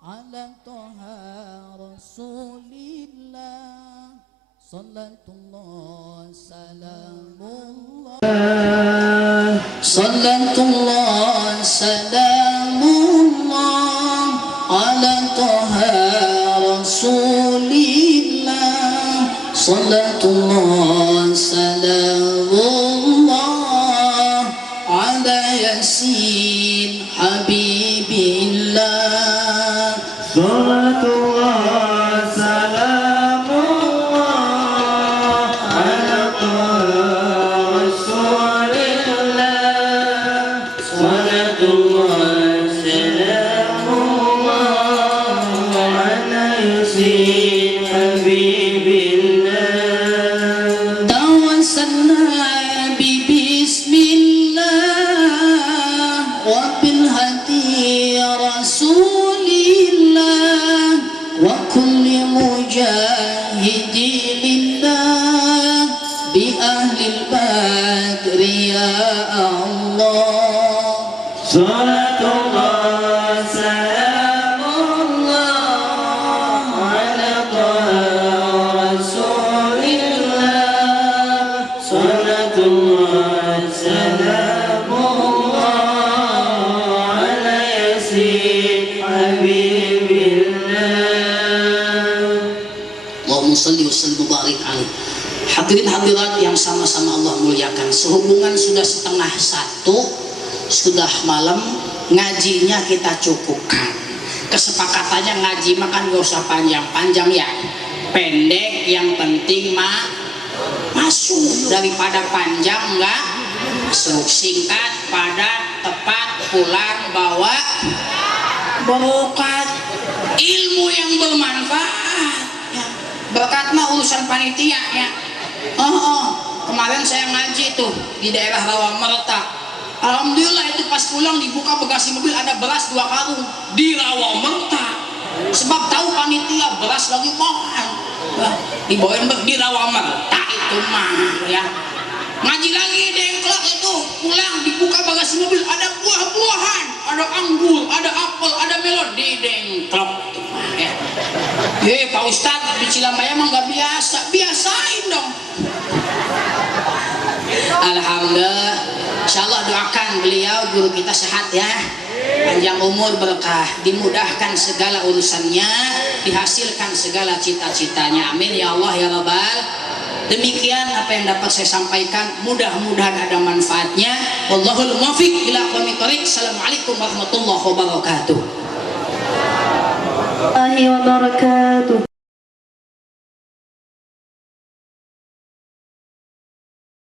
ala toha rasulillah. Salatullah salamullah. Salatullah salamullah ala toha rasulillah. Salatullah salamullah ala yasin habibillah. Salatullah salamullah ala rasulillah. Salatullah salamullah ala yasin habibillah. Tawassalna bi bismillah wa bil hadi rasulillah wa kulli mujahidin lillah bi ahlil badri ya Allah. Salatullah salamullah ala rasulillah. Salatullah salamullah ala yasin habibillah. Allahumma barik lana fi Rajab wa Sya'bana wa balighna Ramadana wa hasil maqasidana. Allahumma barik lana fi Rajab wa Sya'bana wa balighna Ramadana wa hasil maqasidana. Allahumma barik lana fi Rajab wa Sya'bana wa balighna Ramadana wa hasil maqasidana. Allahumma barik lana fi Rajab wa Sya'bana wa balighna Ramadana wa hasil maqasidana. Allahumma shalli wa sallim wa barik alaihi. Hadirin hadirat yang sama-sama Allah muliakan, sehubungan sudah 1:30, sudah malam, ngajinya kita cukupkan. Kesepakatannya ngaji makan gak usah panjang-panjang ya, pendek yang penting masuk, daripada panjang enggak masuk. Singkat, padat, tepat, pulang bawa berkat, ilmu yang bermanfaat ya. Berkat mah urusan panitia ya. Kemarin saya ngaji tuh di daerah Rawamerta, alhamdulillah itu pas pulang dibuka bagasi mobil ada beras 2 karung di Rawamerta, sebab tahu panitia beras lagi mahal, dibawain di Rawamerta itu mah ya. Ngaji lagi dengklok itu, pulang dibuka bagasi mobil ada buah-buahan, ada anggur, ada apel, ada melon di dengklok itu mah ya. Pak Ustadz di Cilambaya mah nggak biasa, biasain dong. Alhamdulillah, insyaallah doakan beliau, guru kita sehat ya, panjang umur, berkah, dimudahkan segala urusannya, dihasilkan segala cita-citanya, amin ya Allah ya Rabbal. Demikian apa yang dapat saya sampaikan, mudah-mudahan ada manfaatnya. Wallahul muwaffiq ila aqwamit thoriq. Assalamualaikum warahmatullahi wabarakatuh.